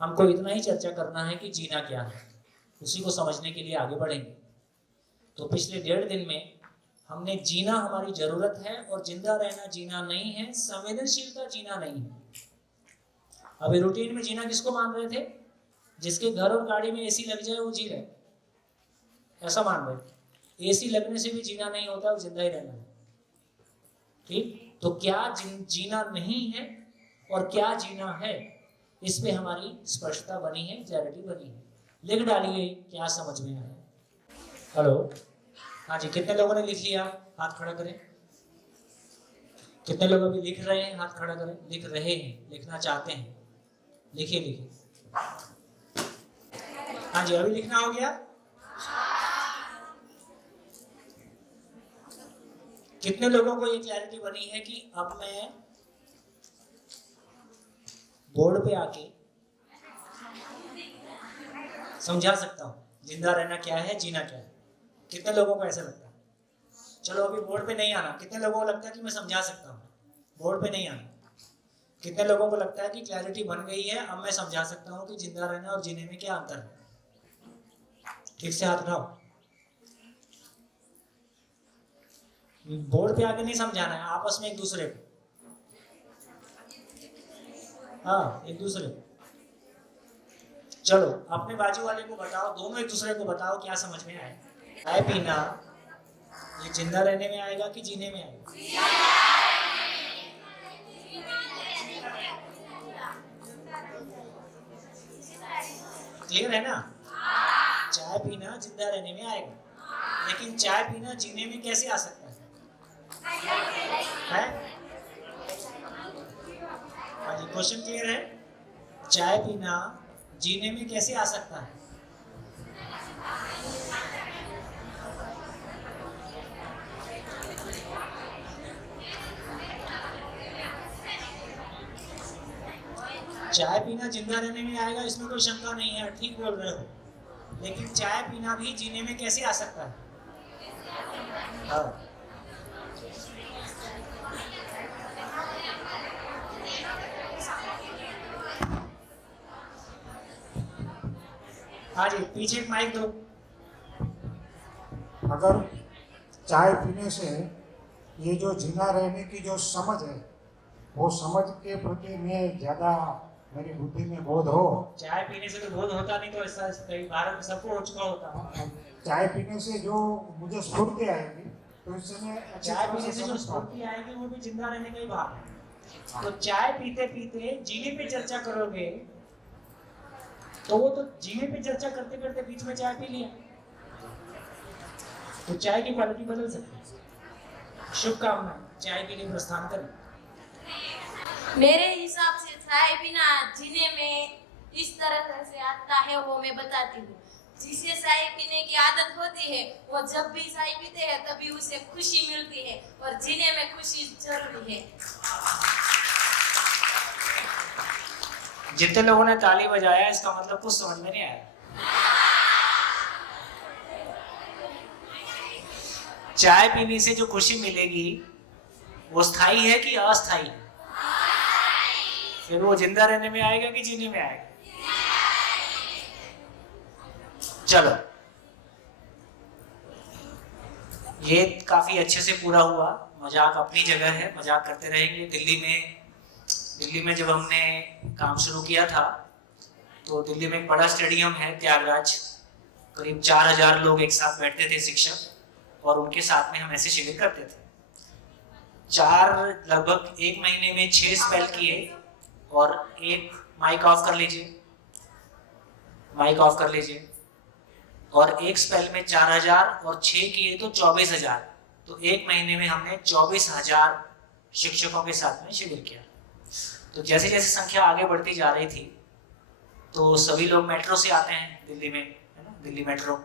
हमको इतना ही चर्चा करना है कि जीना क्या है, उसी को समझने के लिए आगे बढ़ेंगे। तो पिछले 1.5 दिन में हमने जीना हमारी जरूरत है और जिंदा रहना जीना नहीं है, संवेदनशीलता जीना नहीं है। अभी रूटीन में जीना किसको मान रहे थे? जिसके घर और गाड़ी में एसी लग जाए वो जी रहे, ऐसा मान रहे थे। एसी लगने से भी जीना नहीं होता, वो जिंदा ही रहना है। ठीक, तो क्या जीना नहीं है और क्या जीना है, इस पे हमारी स्पष्टता बनी है, क्लैरिटी बनी है। लिख डालिए क्या समझ में आया। हेलो, हाँ जी, कितने लोगों ने लिख लिया? हाथ खड़ा करें। कितने लोग अभी लिख रहे हैं? हाथ खड़ा करें। लिख रहे हैं, लिखना चाहते हैं, लिखिए। हाँ जी, अभी लिखना हो गया? कितने लोगों को ये क्लैरिटी बनी है कि अब मैं बोर्ड पे आके समझा सकता हूँ जिंदा रहना क्या है, जीना क्या है? कितने लोगों को ऐसा लगता है? चलो अभी बोर्ड पे नहीं आना। कितने लोगों को लगता है कि मैं समझा सकता हूँ, बोर्ड पे नहीं आना? कितने लोगों को लगता है कि क्लैरिटी बन गई है, अब मैं समझा सकता हूँ कि जिंदा रहना और जीने में क्या अंतर है? ठीक से हाथ उठाओ। बोर्ड पे आके नहीं समझाना है, आपस में एक दूसरे को, हाँ, एक दूसरे को। चलो अपने बाजू वाले को बताओ, दोनों एक दूसरे को बताओ क्या समझ में आए। चाय पीना ये जिंदा रहने में आएगा कि जीने में आएगा? क्लियर है ना? चाय पीना जिंदा रहने में आएगा, लेकिन चाय पीना जीने में कैसे आ सकता है? हाँ जी, क्वेश्चन क्लियर है? चाय पीना जीने में कैसे आ सकता है? चाय पीना जिंदा रहने में आएगा, इसमें कोई शंका नहीं है, ठीक बोल रहे हो। लेकिन चाय पीना भी जीने में कैसे आ सकता है? हाँ। हाँ जी, पीछे एक माइक दो। अगर चाय पीने से ये जो जिंदा रहने की जो समझ है, वो समझ के प्रति मैं ज़्यादा मेरी बुद्धि में बोध हो। चाय पीने से तो बोध होता नहीं, तो ऐसा कई भारत में सबको हो चुका होता है। चाय पीने से जो मुझे स्फूर्ति आएगी, तो इससे मैं चाय पीने से जो स्फूर्ति आएगी वो भी जिंदा रहने का ही भाव है। तो चाय पीते पीते जीने पे चर्चा करोगे, तो वो तो जीने पे चर्चा करते करते बीच में चाय पी लिया, तो चाय की क्वालिटी बदल सकती है। शुभकामनाएं, चाय के लिए प्रस्थान करें। मेरे हिसाब से चाय बिना जीने में इस तरह से आता है, वो मैं बताती हूँ। जिसे चाय पीने की आदत होती है, वो जब भी चाय पीते हैं तभी उसे खुशी मिलती है, और जीने में खुशी जरूरी है। जितने लोगों ने ताली बजाया, इसका मतलब कुछ समझ में नहीं आया। चाय पीने से जो खुशी मिलेगी वो स्थायी है कि अस्थायी है? फिर वो जिंदा रहने में आएगा कि जीने में आएगा? चलो, ये काफी अच्छे से पूरा हुआ। मजाक अपनी जगह है, मजाक करते रहेंगे। दिल्ली में जब हमने काम शुरू किया था, तो दिल्ली में एक बड़ा स्टेडियम है त्यागराज, करीब 4000 लोग एक साथ बैठते थे शिक्षक, और उनके साथ में हम ऐसे शिविर करते थे। लगभग 1 महीने में 6 स्पेल किए, और एक माइक ऑफ कर लीजिए, और एक स्पेल में 4000 और 6 किए तो 24000। तो 1 महीने में हमने 24000 शिक्षकों के साथ में शिविर किया। तो जैसे जैसे संख्या आगे बढ़ती जा रही थी, तो सभी लोग मेट्रो से आते हैं दिल्ली में, है ना, दिल्ली मेट्रो,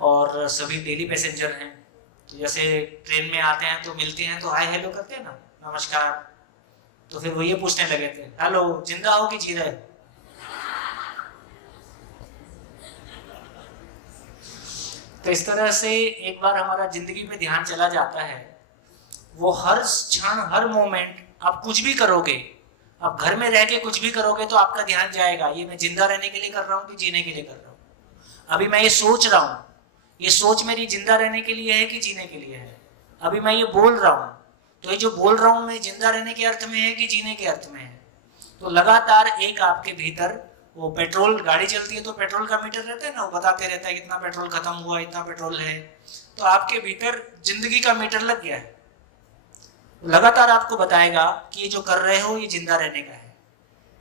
और सभी डेली पैसेंजर हैं। तो जैसे ट्रेन में आते हैं तो मिलते हैं तो हाय हेलो करते हैं ना, नमस्कार। तो फिर वो ये पूछने लगे थे, हेलो जिंदा हो कि जी रहे? तो इस तरह से एक बार हमारा जिंदगी पे ध्यान चला जाता है, वो हर क्षण हर मोमेंट आप कुछ भी करोगे, आप घर में रह के कुछ भी करोगे तो आपका ध्यान जाएगा, ये मैं जिंदा रहने के लिए कर रहा हूँ कि जीने के लिए कर रहा हूँ। अभी मैं ये सोच रहा हूँ, ये सोच मेरी जिंदा रहने के लिए है कि जीने के लिए है? अभी मैं ये बोल रहा हूँ, तो ये जो बोल रहा हूँ मैं जिंदा रहने के अर्थ में है कि जीने के अर्थ में है? तो लगातार एक आपके भीतर वो पेट्रोल, गाड़ी चलती है तो पेट्रोल का मीटर रहता है ना, वो बताते रहता है कितना पेट्रोल खत्म हुआ, इतना पेट्रोल है। तो आपके भीतर जिंदगी का मीटर लग गया है, लगातार आपको बताएगा कि ये जो कर रहे हो ये जिंदा रहने का है।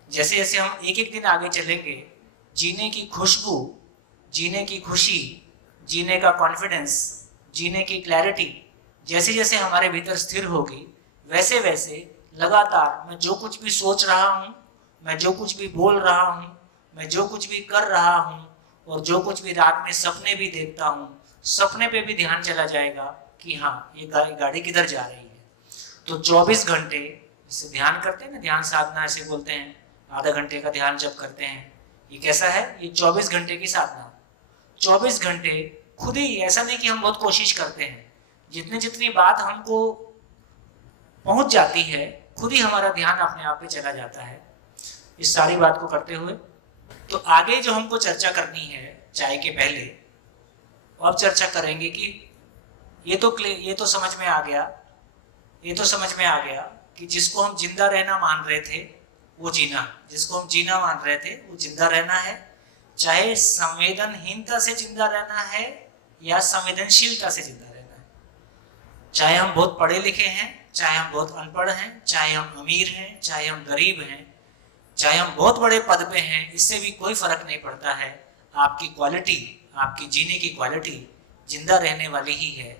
जैसे जैसे हम एक एक दिन आगे चलेंगे, जीने की खुशबू, जीने की खुशी, जीने का कॉन्फिडेंस, जीने की क्लैरिटी जैसे जैसे हमारे भीतर स्थिर होगी, वैसे वैसे लगातार मैं जो कुछ भी सोच रहा हूँ, मैं जो कुछ भी बोल रहा हूँ, मैं जो कुछ भी कर रहा हूँ, और जो कुछ भी रात में सपने भी देखता हूँ, सपने पे भी ध्यान चला जाएगा कि हाँ ये गाड़ी किधर जा रही है। तो 24 घंटे जैसे ध्यान करते हैं ना, ध्यान साधना ऐसे बोलते हैं, आधा घंटे का ध्यान जब करते हैं, ये कैसा है? ये 24 घंटे की साधना। 24 घंटे खुद ही, ऐसा नहीं कि हम बहुत कोशिश करते हैं, जितनी बात हमको पहुंच जाती है, खुद ही हमारा ध्यान अपने आप पे चला जाता है। इस सारी बात को करते हुए तो आगे जो हमको चर्चा करनी है चाय के पहले, अब चर्चा करेंगे कि ये तो समझ में आ गया कि जिसको हम जिंदा रहना मान रहे थे वो जीना, जिसको हम जीना मान रहे थे, वो जिंदा रहना है। चाहे संवेदनहीनता से जिंदा रहना है या संवेदनशीलता से जिंदा रहना है। चाहे हम बहुत पढ़े लिखे हैं, चाहे हम बहुत अनपढ़ हैं, चाहे हम अमीर हैं, चाहे हम गरीब हैं, चाहे हम बहुत बड़े पद पे हैं, इससे भी कोई फर्क नहीं पड़ता है। आपकी क्वालिटी, आपकी जीने की क्वालिटी जिंदा रहने वाली ही है।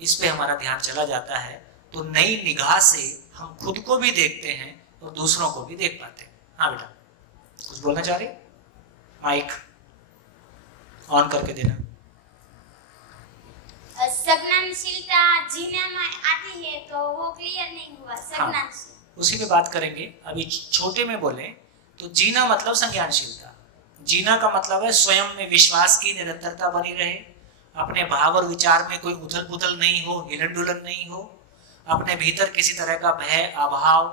इस पे हमारा ध्यान चला जाता है तो नई निगाह से हम खुद को भी देखते हैं और दूसरों को भी देख पाते हैं। हाँ बेटा, कुछ बोलना चाह रही? माइक ऑन करके देना। संज्ञानशीलता जीने में आती है तो वो क्लियर नहीं हुआ। संज्ञानशील उसी पे बात करेंगे। अभी छोटे में बोले तो जीना मतलब संज्ञानशीलता। जीना का मतलब है स्वयं में विश्वास की निरंतरता बनी रहे, अपने भाव और विचार में कोई उथल पुथल नहीं हो, हिलन डुलन नहीं हो, अपने भीतर किसी तरह का भय, अभाव,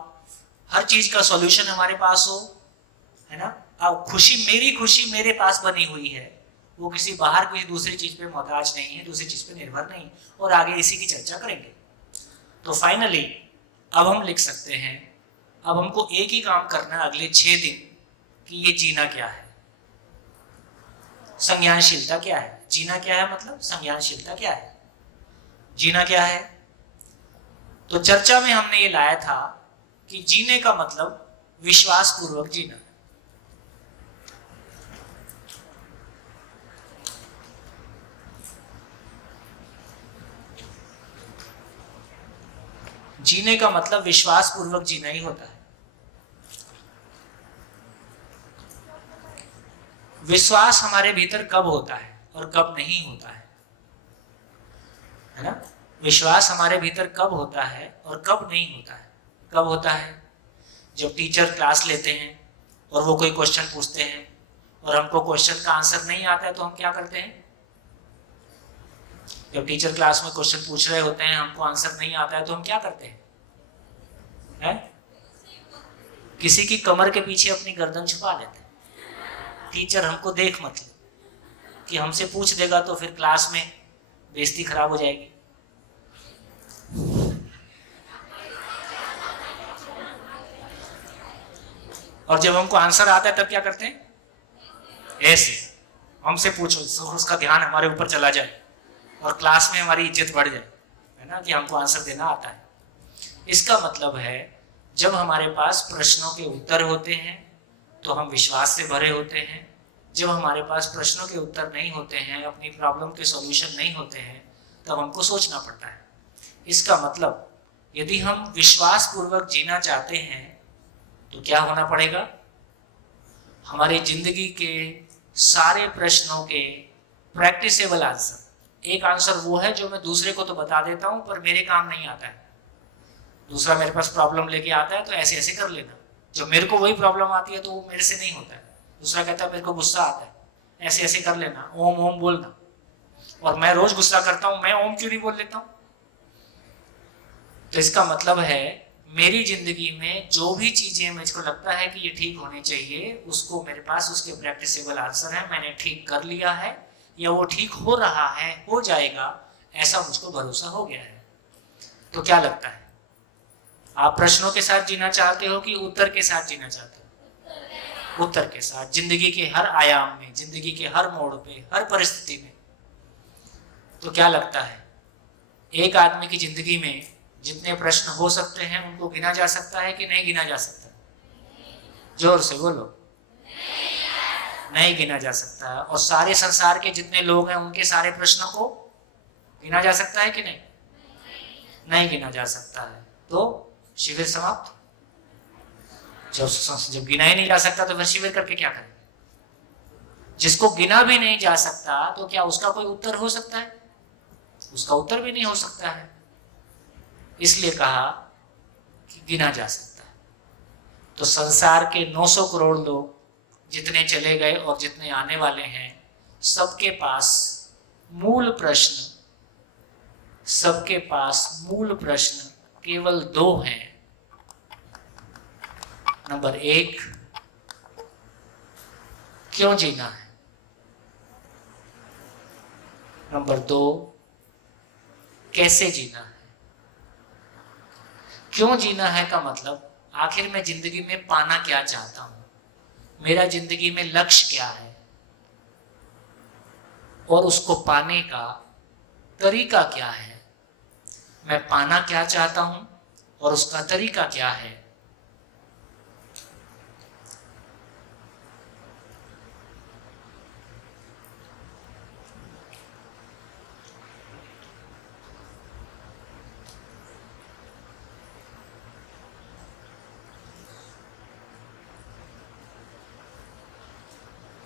हर चीज का सॉल्यूशन हमारे पास हो, है ना। अब मेरी खुशी मेरे पास बनी हुई है, वो किसी बाहर किसी दूसरी चीज पे मोहताज नहीं है, दूसरी चीज पे निर्भर नहीं। और आगे इसी की चर्चा करेंगे। तो फाइनली अब हम लिख सकते हैं, अब हमको एक ही काम करना है अगले 6 दिन कि ये जीना क्या है, संज्ञानशीलता क्या है। जीना क्या है मतलब संज्ञानशीलता क्या है, जीना क्या है। तो चर्चा में हमने ये लाया था कि जीने का मतलब विश्वास पूर्वक जीना। जीने का मतलब विश्वास पूर्वक जीना ही होता है। विश्वास हमारे भीतर कब होता है और कब नहीं होता है ना। विश्वास हमारे भीतर कब होता है और कब नहीं होता है। कब होता है? जब टीचर क्लास लेते हैं और वो कोई क्वेश्चन पूछते हैं और हमको क्वेश्चन का आंसर नहीं आता है तो हम क्या करते हैं? जब टीचर क्लास में क्वेश्चन पूछ रहे होते हैं, हमको आंसर नहीं आता है तो हम क्या करते हैं? किसी की कमर के पीछे अपनी गर्दन छुपा लेते हैं। टीचर हमको देख मत ले, कि हमसे पूछ देगा तो फिर क्लास में बेइज्जती खराब हो जाएगी। और जब हमको आंसर आता है तब क्या करते हैं? ऐसे हमसे पूछो, उसका ध्यान हमारे ऊपर चला जाए और क्लास में हमारी इज्जत बढ़ जाए, है ना, कि हमको आंसर देना आता है। इसका मतलब है जब हमारे पास प्रश्नों के उत्तर होते हैं तो हम विश्वास से भरे होते हैं। जब हमारे पास प्रश्नों के उत्तर नहीं होते हैं, अपनी प्रॉब्लम के सॉल्यूशन नहीं होते हैं, तब हमको सोचना पड़ता है। इसका मतलब यदि हम विश्वास पूर्वक जीना चाहते हैं तो क्या होना पड़ेगा? हमारी जिंदगी के सारे प्रश्नों के प्रैक्टिसेबल आंसर। एक आंसर वो है जो मैं दूसरे को तो बता देता हूं पर मेरे काम नहीं आता है। दूसरा मेरे पास प्रॉब्लम लेके आता है तो ऐसे ऐसे कर लेना। जब मेरे को वही प्रॉब्लम आती है तो वो मेरे से नहीं होता है। दूसरा कहता है मेरे को गुस्सा आता है, ऐसे ऐसे कर लेना, ओम ओम बोलना। और मैं रोज गुस्सा करता हूं, मैं ओम क्यों नहीं बोल लेता हूं? तो इसका मतलब है मेरी जिंदगी में जो भी चीजें मुझको लगता है कि ये ठीक होनी चाहिए, उसको मेरे पास उसके प्रैक्टिसेबल आंसर है, मैंने ठीक कर लिया है या वो ठीक हो रहा है, हो जाएगा, ऐसा मुझको भरोसा हो गया है। तो क्या लगता है, आप प्रश्नों के साथ जीना चाहते हो कि उत्तर के साथ जीना चाहते हो? उत्तर के साथ। जिंदगी के हर आयाम में, जिंदगी के हर मोड़ पे, हर परिस्थिति में। तो क्या लगता है एक आदमी की जिंदगी में जितने प्रश्न हो सकते हैं उनको गिना जा सकता है कि नहीं गिना जा सकता? जोर से बोलो। नहीं गिना जा सकता है। और सारे संसार के जितने लोग हैं उनके सारे प्रश्नों को गिना जा सकता है कि नहीं? नहीं गिना जा सकता है। तो शिविर समाप्त। जब गिना ही नहीं जा सकता तो फिर शिविर करके क्या करें? जिसको गिना भी नहीं जा सकता तो क्या उसका कोई उत्तर हो सकता है? उसका उत्तर भी नहीं हो सकता है। इसलिए कहा कि गिना जा सकता है। तो संसार के 900 करोड़ लोग जितने चले गए और जितने आने वाले हैं, सबके पास मूल प्रश्न केवल 2 हैं। नंबर 1, क्यों जीना है? नंबर 2, कैसे जीना है? क्यों जीना है का मतलब आखिर मैं जिंदगी में पाना क्या चाहता हूं, मेरा जिंदगी में लक्ष्य क्या है और उसको पाने का तरीका क्या है। मैं पाना क्या चाहता हूं और उसका तरीका क्या है।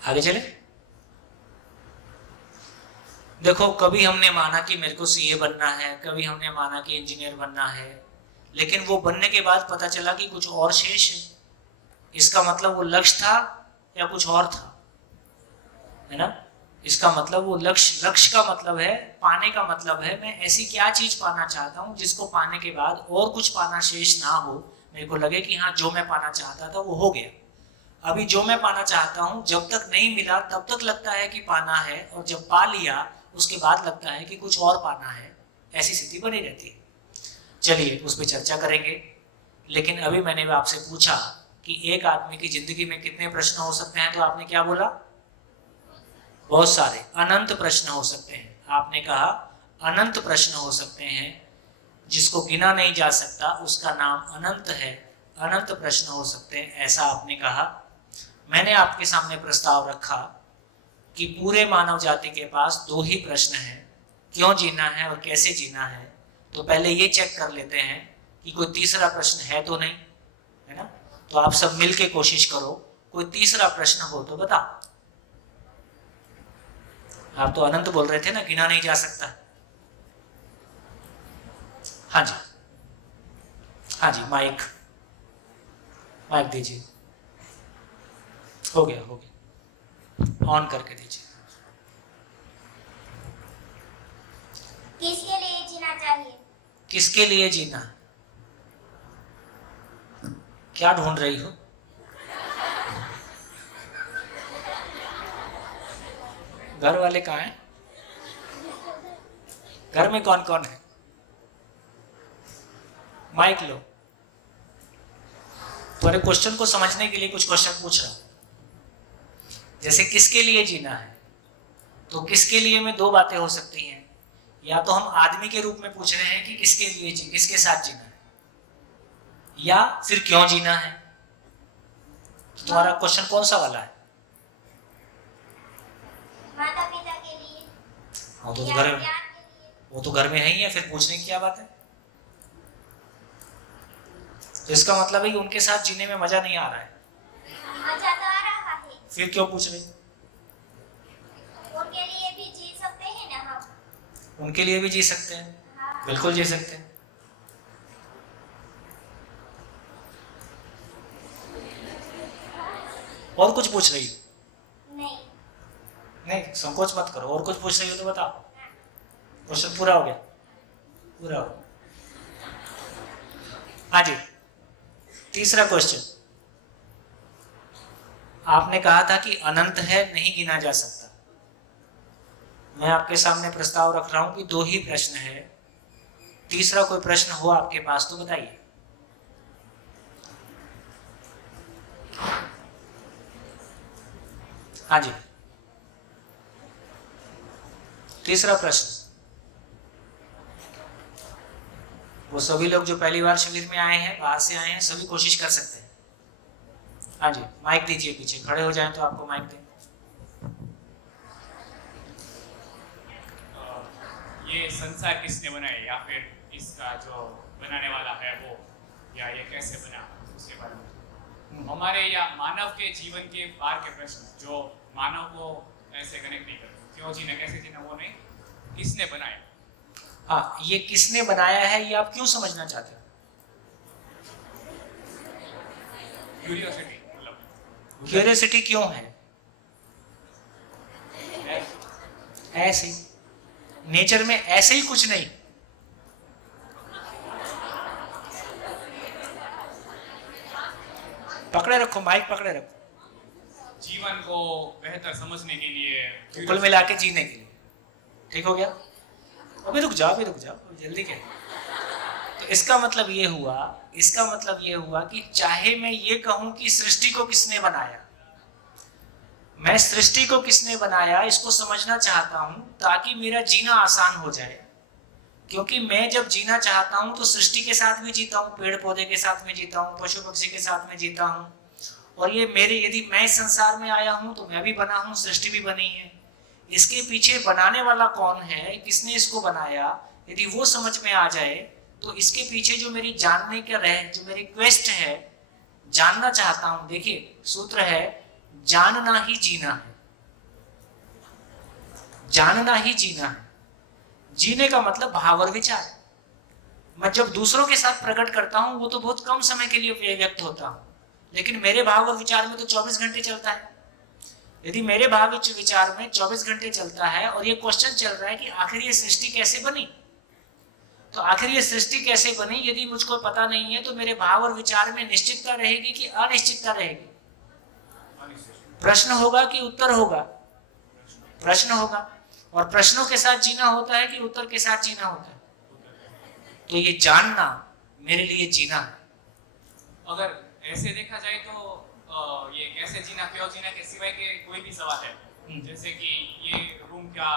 आगे चले। देखो, कभी हमने माना कि मेरे को सीए बनना है, कभी हमने माना कि इंजीनियर बनना है, लेकिन वो बनने के बाद पता चला कि कुछ और शेष है। इसका मतलब वो लक्ष्य था या कुछ और था, है ना। इसका मतलब वो लक्ष्य का मतलब है, पाने का मतलब है मैं ऐसी क्या चीज पाना चाहता हूँ जिसको पाने के बाद और कुछ पाना शेष ना हो, मेरे को लगे कि हाँ जो मैं पाना चाहता था वो हो गया। अभी जो मैं पाना चाहता हूँ जब तक नहीं मिला तब तक लगता है कि पाना है, और जब पा लिया उसके बाद लगता है कि कुछ और पाना है। ऐसी स्थिति बनी रहती है। चलिए उस पर चर्चा करेंगे, लेकिन अभी मैंने आपसे पूछा कि एक आदमी की जिंदगी में कितने प्रश्न हो सकते हैं, तो आपने क्या बोला? बहुत सारे, अनंत प्रश्न हो सकते हैं। आपने कहा अनंत प्रश्न हो सकते हैं, जिसको गिना नहीं जा सकता उसका नाम अनंत है। अनंत प्रश्न हो सकते हैं, ऐसा आपने कहा। मैंने आपके सामने प्रस्ताव रखा कि पूरे मानव जाति के पास 2 ही प्रश्न हैं, क्यों जीना है और कैसे जीना है। तो पहले ये चेक कर लेते हैं कि कोई तीसरा प्रश्न है तो नहीं, है ना। तो आप सब मिल के कोशिश करो, कोई तीसरा प्रश्न हो तो बताओ। आप तो अनंत बोल रहे थे ना, गिना नहीं जा सकता। हाँ जी, हाँ जी, माइक दीजिए। हो गया, ऑन करके दीजिए। किसके लिए जीना चाहिए? किसके लिए जीना? क्या ढूंढ रही हो? घर वाले कहाँ हैं? घर में कौन कौन है? माइक लो। तुम्हारे क्वेश्चन को समझने के लिए कुछ क्वेश्चन पूछ रहा हूं। जैसे किसके लिए जीना है, तो किसके लिए में 2 बातें हो सकती हैं। या तो हम आदमी के रूप में पूछ रहे हैं कि किसके लिए किसके साथ जीना है, या फिर क्यों जीना है। तो तुम्हारा क्वेश्चन कौन सा वाला है? माता पिता के लिए, वो तो घर में है ही है, फिर पूछने की क्या बात है। तो इसका मतलब है कि उनके साथ जीने में मजा नहीं आ रहा है। मजा तो आ रहा है, फिर क्यों पूछ रहे? उनके लिए भी जी सकते हैं ना हम। उनके लिए भी जी सकते हैं, हाँ। बिल्कुल जी सकते हैं। और कुछ पूछ रही हो? नहीं, संकोच मत करो। और कुछ पूछ रही हो तो बताओ। क्वेश्चन पूरा हो गया? पूरा हो। हाँ जी, तीसरा क्वेश्चन। आपने कहा था कि अनंत है, नहीं गिना जा सकता। मैं आपके सामने प्रस्ताव रख रहा हूं कि 2 ही प्रश्न है। तीसरा कोई प्रश्न हो आपके पास तो बताइए। हाँ जी, तीसरा प्रश्न। वो सभी लोग जो पहली बार शिविर में आए हैं, बाहर से आए हैं, सभी कोशिश कर सकते हैं। हाँ जी, माइक दीजिए। पीछे खड़े हो जाएं तो आपको माइक दें। ये संसार किसने बनाया, या फिर इसका जो बनाने वाला है वो, या ये कैसे बना, उसके बारे में। हमारे या मानव के जीवन के पार के प्रश्न जो मानव को ऐसे कनेक्ट नहीं करते, क्यों जीना कैसे जीना, वो नहीं, किसने बनाया। हाँ, ये किसने बनाया है ये आप क्यों समझना चाहते हो? क्यूरियोसिटी, क्यूरियोसिटी क्यों है? ऐसे नेचर में ऐसे ही कुछ नहीं। पकड़े रखो, माइक पकड़े रखो। जीवन को बेहतर समझने के लिए, कुल मिला के जीने के लिए। ठीक हो गया? अभी रुक जाओ, जल्दी क्या। तो तो इसका मतलब ये हुआ कि चाहे मैं ये कहूं कि सृष्टि को किसने बनाया, मैं सृष्टि को किसने बनाया इसको समझना चाहता हूं ताकि मेरा जीना आसान हो जाए। क्योंकि मैं जब जीना चाहता हूं तो सृष्टि के साथ भी जीता हूं, पेड़ पौधे के साथ में जीता हूं, पशु पक्षी के साथ में जीता हूं। और ये मेरे, यदि मैं इस संसार में आया हूं तो मैं भी बना हूं, सृष्टि भी बनी है। इसके पीछे बनाने वाला कौन है, किसने इसको बनाया, यदि वो समझ में आ जाए तो इसके पीछे जो मेरी जानने का जो मेरी क्वेस्ट है, जानना चाहता हूं। देखिए सूत्र है जानना ही जीना है, जानना ही जीना है। जीने का मतलब भाव और विचार। मैं जब दूसरों के साथ प्रकट करता हूं वो तो बहुत कम समय के लिए व्यक्त होता हूं, लेकिन मेरे भाव और विचार में तो 24 घंटे चलता है। यदि मेरे भाव विचार में 24 घंटे चलता है और ये क्वेश्चन चल रहा है कि आखिर ये सृष्टि कैसे बनी, तो आखिर ये सृष्टि कैसे बनी यदि मुझको पता नहीं है तो मेरे भाव और विचार में निश्चितता रहेगी कि अनिश्चितता रहेगी? प्रश्न होगा कि उत्तर होगा? प्रश्न होगा। और प्रश्नों के साथ जीना होता है कि उत्तर के साथ जीना होता है? तो ये जानना मेरे लिए जीना है। अगर ऐसे देखा जाए तो ये कैसे जीना, क्यों जीना के सिवाय के कोई भी सवाल है, जैसे कि ये रूम का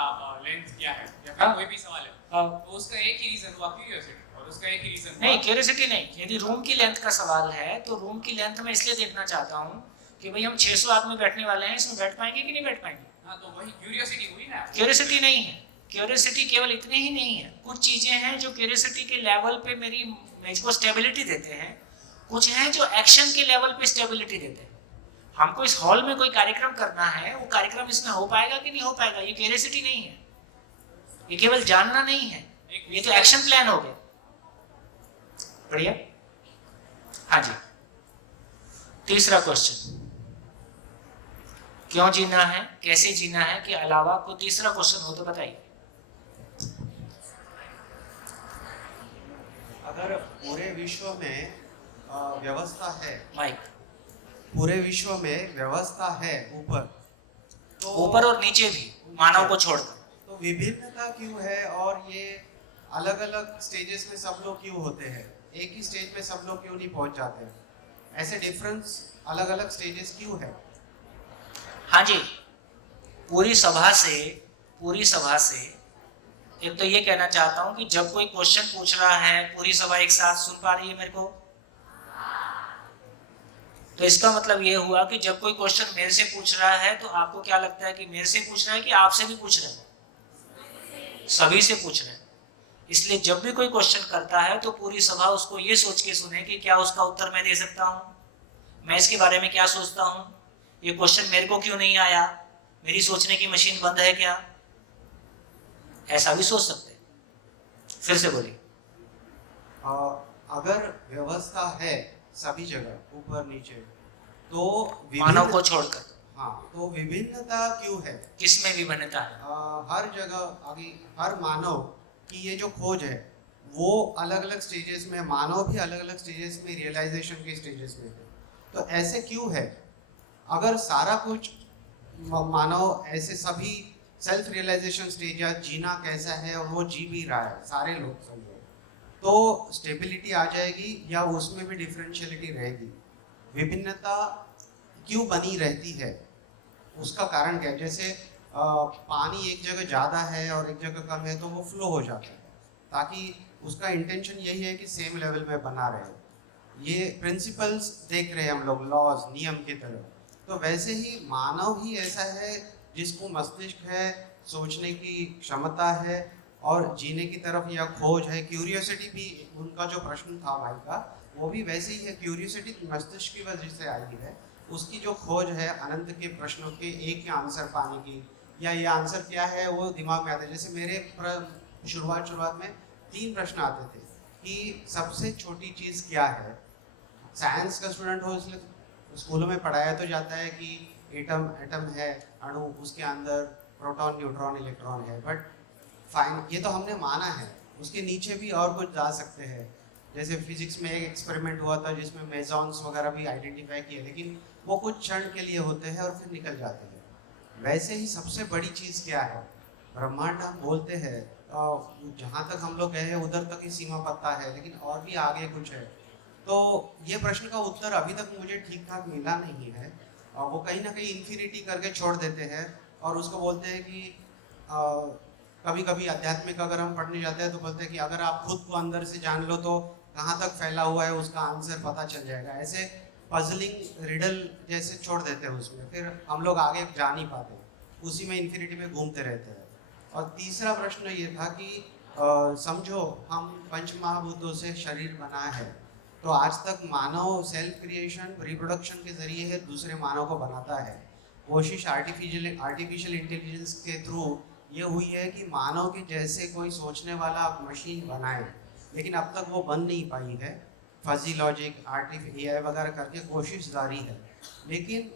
लेंथ क्या है या फिर कोई भी सवाल है, तो उसका एक ही रीजन हुआ क्यूरियोसिटी, और उसका एक ही रीजन नहीं, क्यूरियोसिटी नहीं। यदि रूम की लेंथ का सवाल है तो रूम की लेंथ में इसलिए देखना चाहता हूँ कि भाई हम 600 आदमी बैठने वाले हैं, इसमें बैठ पाएंगे कि नहीं बैठ पाएंगे? हाँ, तो वही क्यूरियोसिटी हुई ना। क्यूरियोसिटी नहीं है, क्यूरियोसिटी केवल इतने ही नहीं है। कुछ चीजें हैं जो क्यूरियोसिटी के लेवल पे मुझको स्टेबिलिटी देते हैं, कुछ हैं जो एक्शन के लेवल पे स्टेबिलिटी देते हैं। हमको इस हॉल में कोई कार्यक्रम करना है, वो कार्यक्रम इसमें हो पाएगा कि नहीं हो पाएगा, ये क्यूरियोसिटी नहीं है, ये केवल जानना नहीं है, ये तो एक्शन प्लान हो गया। बढ़िया। हाँ जी, तीसरा क्वेश्चन, क्यों जीना है, कैसे जीना है के अलावा कोई तीसरा क्वेश्चन हो तो बताइए। अगर पूरे विश्व में व्यवस्था है, माइक, पूरे विश्व में व्यवस्था है ऊपर, तो ऊपर और नीचे भी, मानव को छोड़कर, तो विभिन्नता क्यों है? और ये अलग अलग स्टेजेस में सब लोग क्यों होते हैं? एक ही स्टेज पे सब लोग क्यों नहीं पहुंच जाते हैं? ऐसे डिफरेंस अलग अलग स्टेजेस क्यों है? हाँ जी, पूरी सभा से एक तो ये कहना चाहता हूं कि जब कोई क्वेश्चन पूछ रहा है, पूरी सभा एक साथ सुन पा रही है मेरे को, तो इसका मतलब ये हुआ कि जब कोई क्वेश्चन मेरे से पूछ रहा है तो आपको क्या लगता है कि मेरे से पूछ रहा है कि आपसे भी पूछ रहा है? सभी से पूछ रहे हैं। इसलिए जब भी कोई क्वेश्चन करता है तो पूरी सभा उसको ये सोच के सुने कि क्या उसका उत्तर मैं दे सकता हूँ, मैं इसके बारे में क्या सोचता हूँ, ये क्वेश्चन मेरे को क्यों नहीं आया, मेरी सोचने की मशीन बंद है क्या? ऐसा भी सोच सकते हैं। फिर से बोलिए। अगर व्यवस्था है सभी जगह ऊपर नीचे, तो मानव को छोड़कर, हाँ, तो विभिन्नता क्यों है? किसमें विभिन्नता है? हर जगह अभी हर मानव की ये जो खोज है वो अलग अलग स्टेजेस में, मानव भी अलग अलग स्टेजेस में, रियलाइजेशन के स्टेजेस में है। तो ऐसे क्यों है? अगर सारा कुछ मानव ऐसे सभी सेल्फ रियलाइजेशन स्टेज या जीना कैसा है और वो जी भी रहा है, सारे लोग समझो, तो स्टेबिलिटी आ जाएगी या उसमें भी डिफरेंशियलिटी रहेगी? विभिन्नता क्यों बनी रहती है, उसका कारण क्या है? जैसे पानी एक जगह ज़्यादा है और एक जगह कम है तो वो फ्लो हो जाता है, ताकि उसका इंटेंशन यही है कि सेम लेवल में बना रहे। ये प्रिंसिपल्स देख रहे हैं हम लोग, लॉज, नियम की तरह। तो वैसे ही मानव ही ऐसा है जिसको मस्तिष्क है, सोचने की क्षमता है और जीने की तरफ या खोज है। क्यूरियोसिटी भी, उनका जो प्रश्न था भाई का, वो भी वैसे ही है। क्यूरियोसिटी मस्तिष्क की वजह से आई है, उसकी जो खोज है अनंत के प्रश्नों के एक के आंसर पाने की, या ये आंसर क्या है वो दिमाग में आता है। जैसे मेरे शुरुआत में 3 प्रश्न आते थे कि सबसे छोटी चीज़ क्या है। साइंस का स्टूडेंट हो इसलिए स्कूलों में पढ़ाया तो जाता है कि एटम है, अणु, उसके अंदर प्रोटॉन, न्यूट्रॉन, इलेक्ट्रॉन है, बट फाइन ये तो हमने माना है, उसके नीचे भी और कुछ जा सकते हैं। जैसे फिजिक्स में एक एक्सपेरिमेंट हुआ था जिसमें मेजॉन्स वगैरह भी आइडेंटिफाई किए, लेकिन वो कुछ क्षण के लिए होते हैं और फिर निकल जाते हैं। वैसे ही सबसे बड़ी चीज़ क्या है? ब्रह्मांड हम बोलते हैं जहाँ तक हम लोग गए हैं उधर तक ही सीमा पता है, लेकिन और भी आगे कुछ है। तो ये प्रश्न का उत्तर अभी तक मुझे ठीक ठाक मिला नहीं है। और वो कहीं ना कहीं इन्फिनिटी करके छोड़ देते हैं और उसको बोलते हैं कि कभी कभी आध्यात्मिक अगर हम पढ़ने जाते हैं तो बोलते हैं कि अगर आप खुद को अंदर से जान लो तो कहाँ तक फैला हुआ है उसका आंसर पता चल जाएगा। ऐसे पजलिंग रिडल जैसे छोड़ देते हैं उसमें, फिर हम लोग आगे जा नहीं पाते, उसी में इन्फिनिटी में घूमते रहते हैं। और तीसरा प्रश्न ये था कि समझो हम पंच महाभूतों से शरीर बना है, तो आज तक मानव सेल्फ क्रिएशन रिप्रोडक्शन के जरिए है दूसरे मानव को बनाता है। कोशिश आर्टिफिशियल इंटेलिजेंस के थ्रू ये हुई है कि मानव के जैसे कोई सोचने वाला मशीन बनाए, लेकिन अब तक वो बन नहीं पाई है। फजी लॉजिक, AI वगैरह करके कोशिश जारी है, लेकिन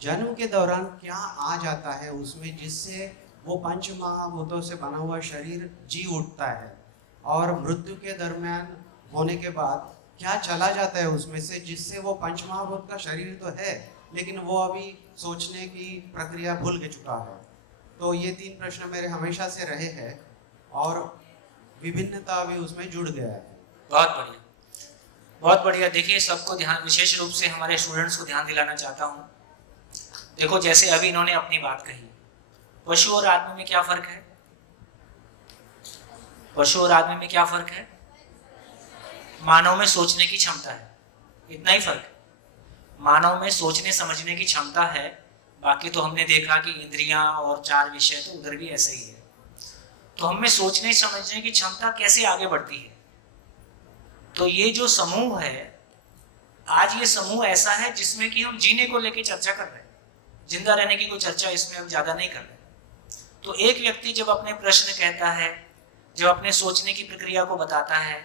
जन्म के दौरान क्या आ जाता है उसमें जिससे वो पंच महाभूतों से बना हुआ शरीर जी उठता है, और मृत्यु के दरमियान होने के बाद क्या चला जाता है उसमें से जिससे वो पंच महाभूत का शरीर तो है लेकिन वो अभी सोचने की प्रक्रिया भूल के चुका है। तो ये 3 प्रश्न मेरे हमेशा से रहे हैं और विभिन्नता अभी उसमें जुड़ गया है। बहुत बढ़िया, बहुत बढ़िया। देखिए, सबको ध्यान, विशेष रूप से हमारे स्टूडेंट्स को ध्यान दिलाना चाहता हूँ। देखो, जैसे अभी इन्होंने अपनी बात कही, पशु और आदमी में क्या फर्क है? पशु और आदमी में क्या फर्क है? मानव में सोचने की क्षमता है, इतना ही फर्क है। मानव में सोचने समझने की क्षमता है, बाकी तो हमने देखा कि इंद्रियां और 4 विषय तो उधर भी ऐसे ही है। तो हम में सोचने समझने की क्षमता कैसे आगे बढ़ती है? तो ये जो समूह है, आज ये समूह ऐसा है जिसमें कि हम जीने को लेकर चर्चा कर रहे हैं, जिंदा रहने की कोई चर्चा इसमें हम ज्यादा नहीं कर रहे। तो एक व्यक्ति जब अपने प्रश्न कहता है, जब अपने सोचने की प्रक्रिया को बताता है,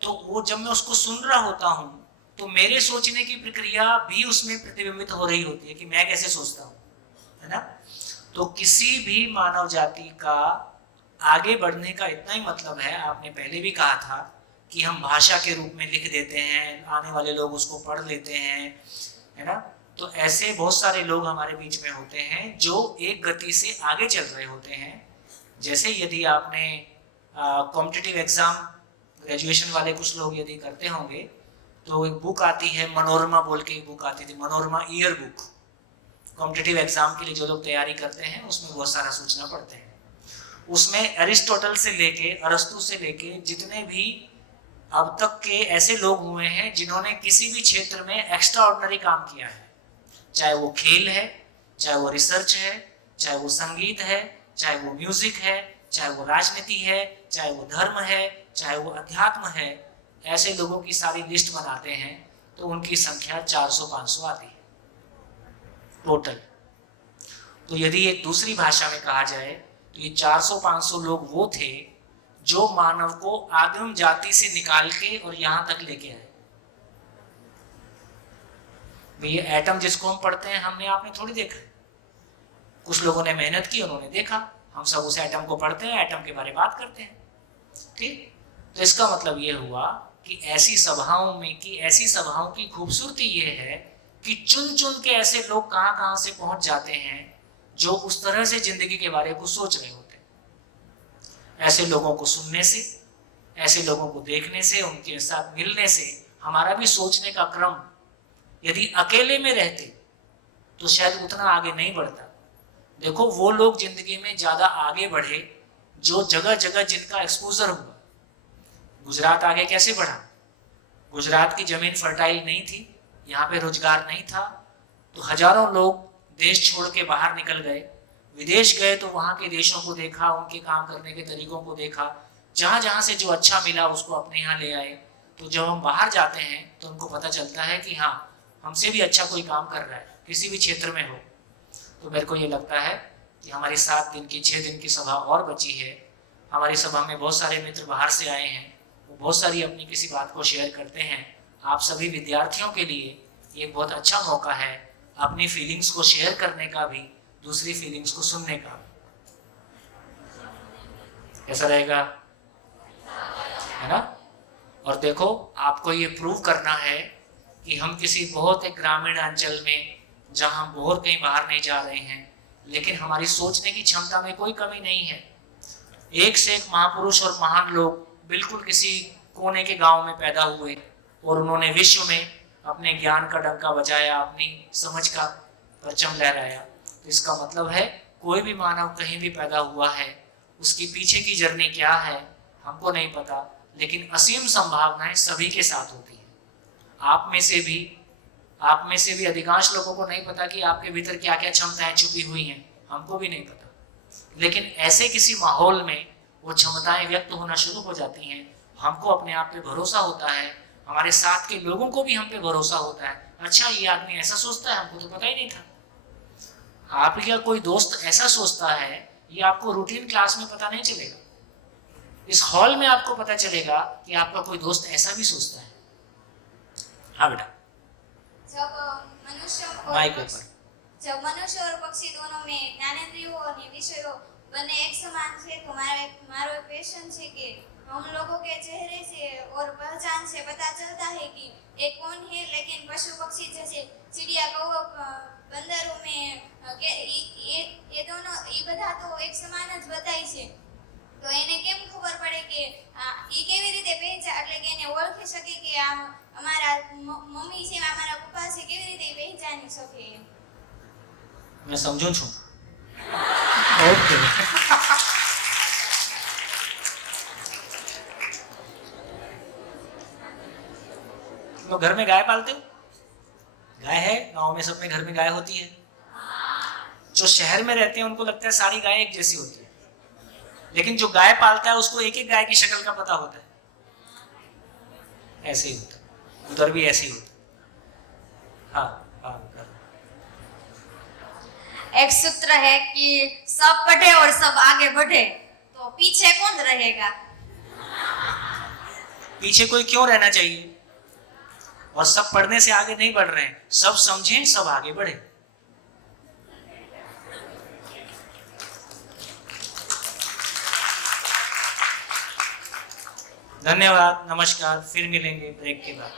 तो वो जब मैं उसको सुन रहा होता हूँ तो मेरे सोचने की प्रक्रिया भी उसमें प्रतिबिंबित हो रही होती है कि मैं कैसे सोचता हूँ, है ना। तो किसी भी मानव जाति का आगे बढ़ने का इतना ही मतलब है, आपने पहले भी कहा था कि हम भाषा के रूप में लिख देते हैं, आने वाले लोग उसको पढ़ लेते हैं, है ना। तो ऐसे बहुत सारे लोग हमारे बीच में होते हैं जो एक गति से आगे चल रहे होते हैं। जैसे यदि आपने कॉम्पिटिटिव एग्जाम ग्रेजुएशन वाले कुछ लोग यदि करते होंगे तो एक बुक आती है, मनोरमा बोल के एक बुक आती थी, Manorama year book. Competitive exam के लिए जो लोग तैयारी करते हैं उसमें बहुत सारा सूचना पढ़ते हैं। उसमें एरिस्टोटल से लेके, अरस्तु से लेके जितने भी अब तक के ऐसे लोग हुए हैं जिन्होंने किसी भी क्षेत्र में एक्स्ट्रा ऑर्डिनरी काम किया है, चाहे वो खेल है, चाहे वो रिसर्च है, चाहे वो संगीत है, चाहे वो म्यूजिक है, चाहे वो राजनीति है, चाहे वो धर्म है, चाहे वो अध्यात्म है, ऐसे लोगों की सारी लिस्ट बनाते हैं तो उनकी संख्या 400-500 आती है टोटल। तो यदि एक दूसरी भाषा में कहा जाए तो ये 400-500 लोग वो थे जो मानव को आदिम जाति से निकाल के और यहाँ तक लेके आए। ये एटम जिसको हम पढ़ते हैं, हमने आपने थोड़ी देखा, कुछ लोगों ने मेहनत की, उन्होंने देखा। हम सब उस एटम को पढ़ते हैं, एटम के बारे में बात करते हैं, ठीक। तो इसका मतलब ये हुआ कि ऐसी सभाओं की खूबसूरती ये है कि चुन चुन के ऐसे लोग कहाँ कहाँ से पहुंच जाते हैं जो उस तरह से जिंदगी के बारे में सोच रहे होते हैं। ऐसे लोगों को सुनने से, ऐसे लोगों को देखने से, उनके साथ मिलने से हमारा भी सोचने का क्रम यदि अकेले में रहते तो शायद उतना आगे नहीं बढ़ता। देखो, वो लोग जिंदगी में ज्यादा आगे बढ़े जो जगह जगह जिनका एक्सपोजर हुआ। गुजरात आगे कैसे बढ़ा? गुजरात की जमीन फर्टाइल नहीं थी, यहाँ पे रोजगार नहीं था, तो हजारों लोग देश छोड़ के बाहर निकल गए, विदेश गए तो वहाँ के देशों को देखा, उनके काम करने के तरीकों को देखा, जहाँ जहाँ से जो अच्छा मिला उसको अपने यहाँ ले आए। तो जब हम बाहर जाते हैं तो उनको पता चलता है कि हाँ, हमसे भी अच्छा कोई काम कर रहा है, किसी भी क्षेत्र में हो। तो मेरे को ये लगता है कि हमारी 7 दिन की 6 दिन की सभा और बची है। हमारी सभा में बहुत सारे मित्र बाहर से आए हैं, वो बहुत सारी अपनी किसी बात को शेयर करते हैं। आप सभी विद्यार्थियों के लिए ये बहुत अच्छा मौका है अपनी फीलिंग्स को शेयर करने का भी, दूसरी फीलिंग्स को सुनने का। कैसा रहेगा, है ना। और देखो, आपको ये प्रूव करना है कि हम किसी बहुत एक ग्रामीण अंचल में, जहाँ हम बहुत कहीं बाहर नहीं जा रहे हैं, लेकिन हमारी सोचने की क्षमता में कोई कमी नहीं है। एक से एक महापुरुष और महान लोग बिल्कुल किसी कोने के गांव में पैदा हुए और उन्होंने विश्व में अपने ज्ञान का डंका बजाया, अपनी समझ का परचम लहराया। तो इसका मतलब है कोई भी मानव कहीं भी पैदा हुआ है, उसके पीछे की जर्नी क्या है हमको नहीं पता, लेकिन असीम संभावनाएं सभी के साथ होती हैं। आप में से भी अधिकांश लोगों को नहीं पता कि आपके भीतर क्या क्या क्षमताएं छुपी हुई हैं, हमको भी नहीं पता। लेकिन ऐसे किसी माहौल में वो क्षमताएं व्यक्त होना शुरू हो जाती हैं, हमको अपने आप पे भरोसा होता है, हमारे साथ के लोगों को भी हम पे भरोसा होता है, अच्छा ये आदमी ऐसा सोचता है, हमको तो पता ही नहीं था। आपका कोई दोस्त ऐसा सोचता है, ये आपको रूटीन क्लास में पता नहीं चलेगा, इस हॉल में आपको पता चलेगा कि आपका कोई दोस्त ऐसा भी सोचता है। हाँ बेटा, जब मनुष्य और पक्षी दोनों में ज्ञानेंद्रियों और विषयों बने एक समान है, तो मारो पैशन है कि हम लोगों के चेहरे से और पहचान से पता चलता है कि एक कौन है, लेकिन पशु पक्षी जैसे चिड़िया, कौवा, बंदरों में ये दोनों ये बधा तो एक समान ज बताई છે, તો એને કેમ ખબર પડે કે એ કેવી રીતે પહેચાન એટલે કે એને ઓળખી શકે કે આ અમારા મમ્મી છે, અમારા પપ્પા છે, કેવી રીતે પહેચાની શકે? मैं समझू छू। ओके, तो घर में गाय पालते हो? गाय है, गांव में सब में घर में गाय होती है। जो शहर में रहते हैं उनको लगता है सारी गाय एक जैसी होती है, लेकिन जो गाय पालता है उसको एक एक गाय की शक्ल का पता होता है। ऐसे ही होता है, उधर भी ऐसे ही होता है। हाँ हाँ, एक सूत्र है कि सब बढ़े और सब आगे बढ़े, तो पीछे कौन रहेगा? पीछे कोई क्यों रहना चाहिए? और सब पढ़ने से आगे नहीं बढ़ रहे हैं, सब समझें, सब आगे बढ़े। धन्यवाद, नमस्कार, फिर मिलेंगे ब्रेक के बाद।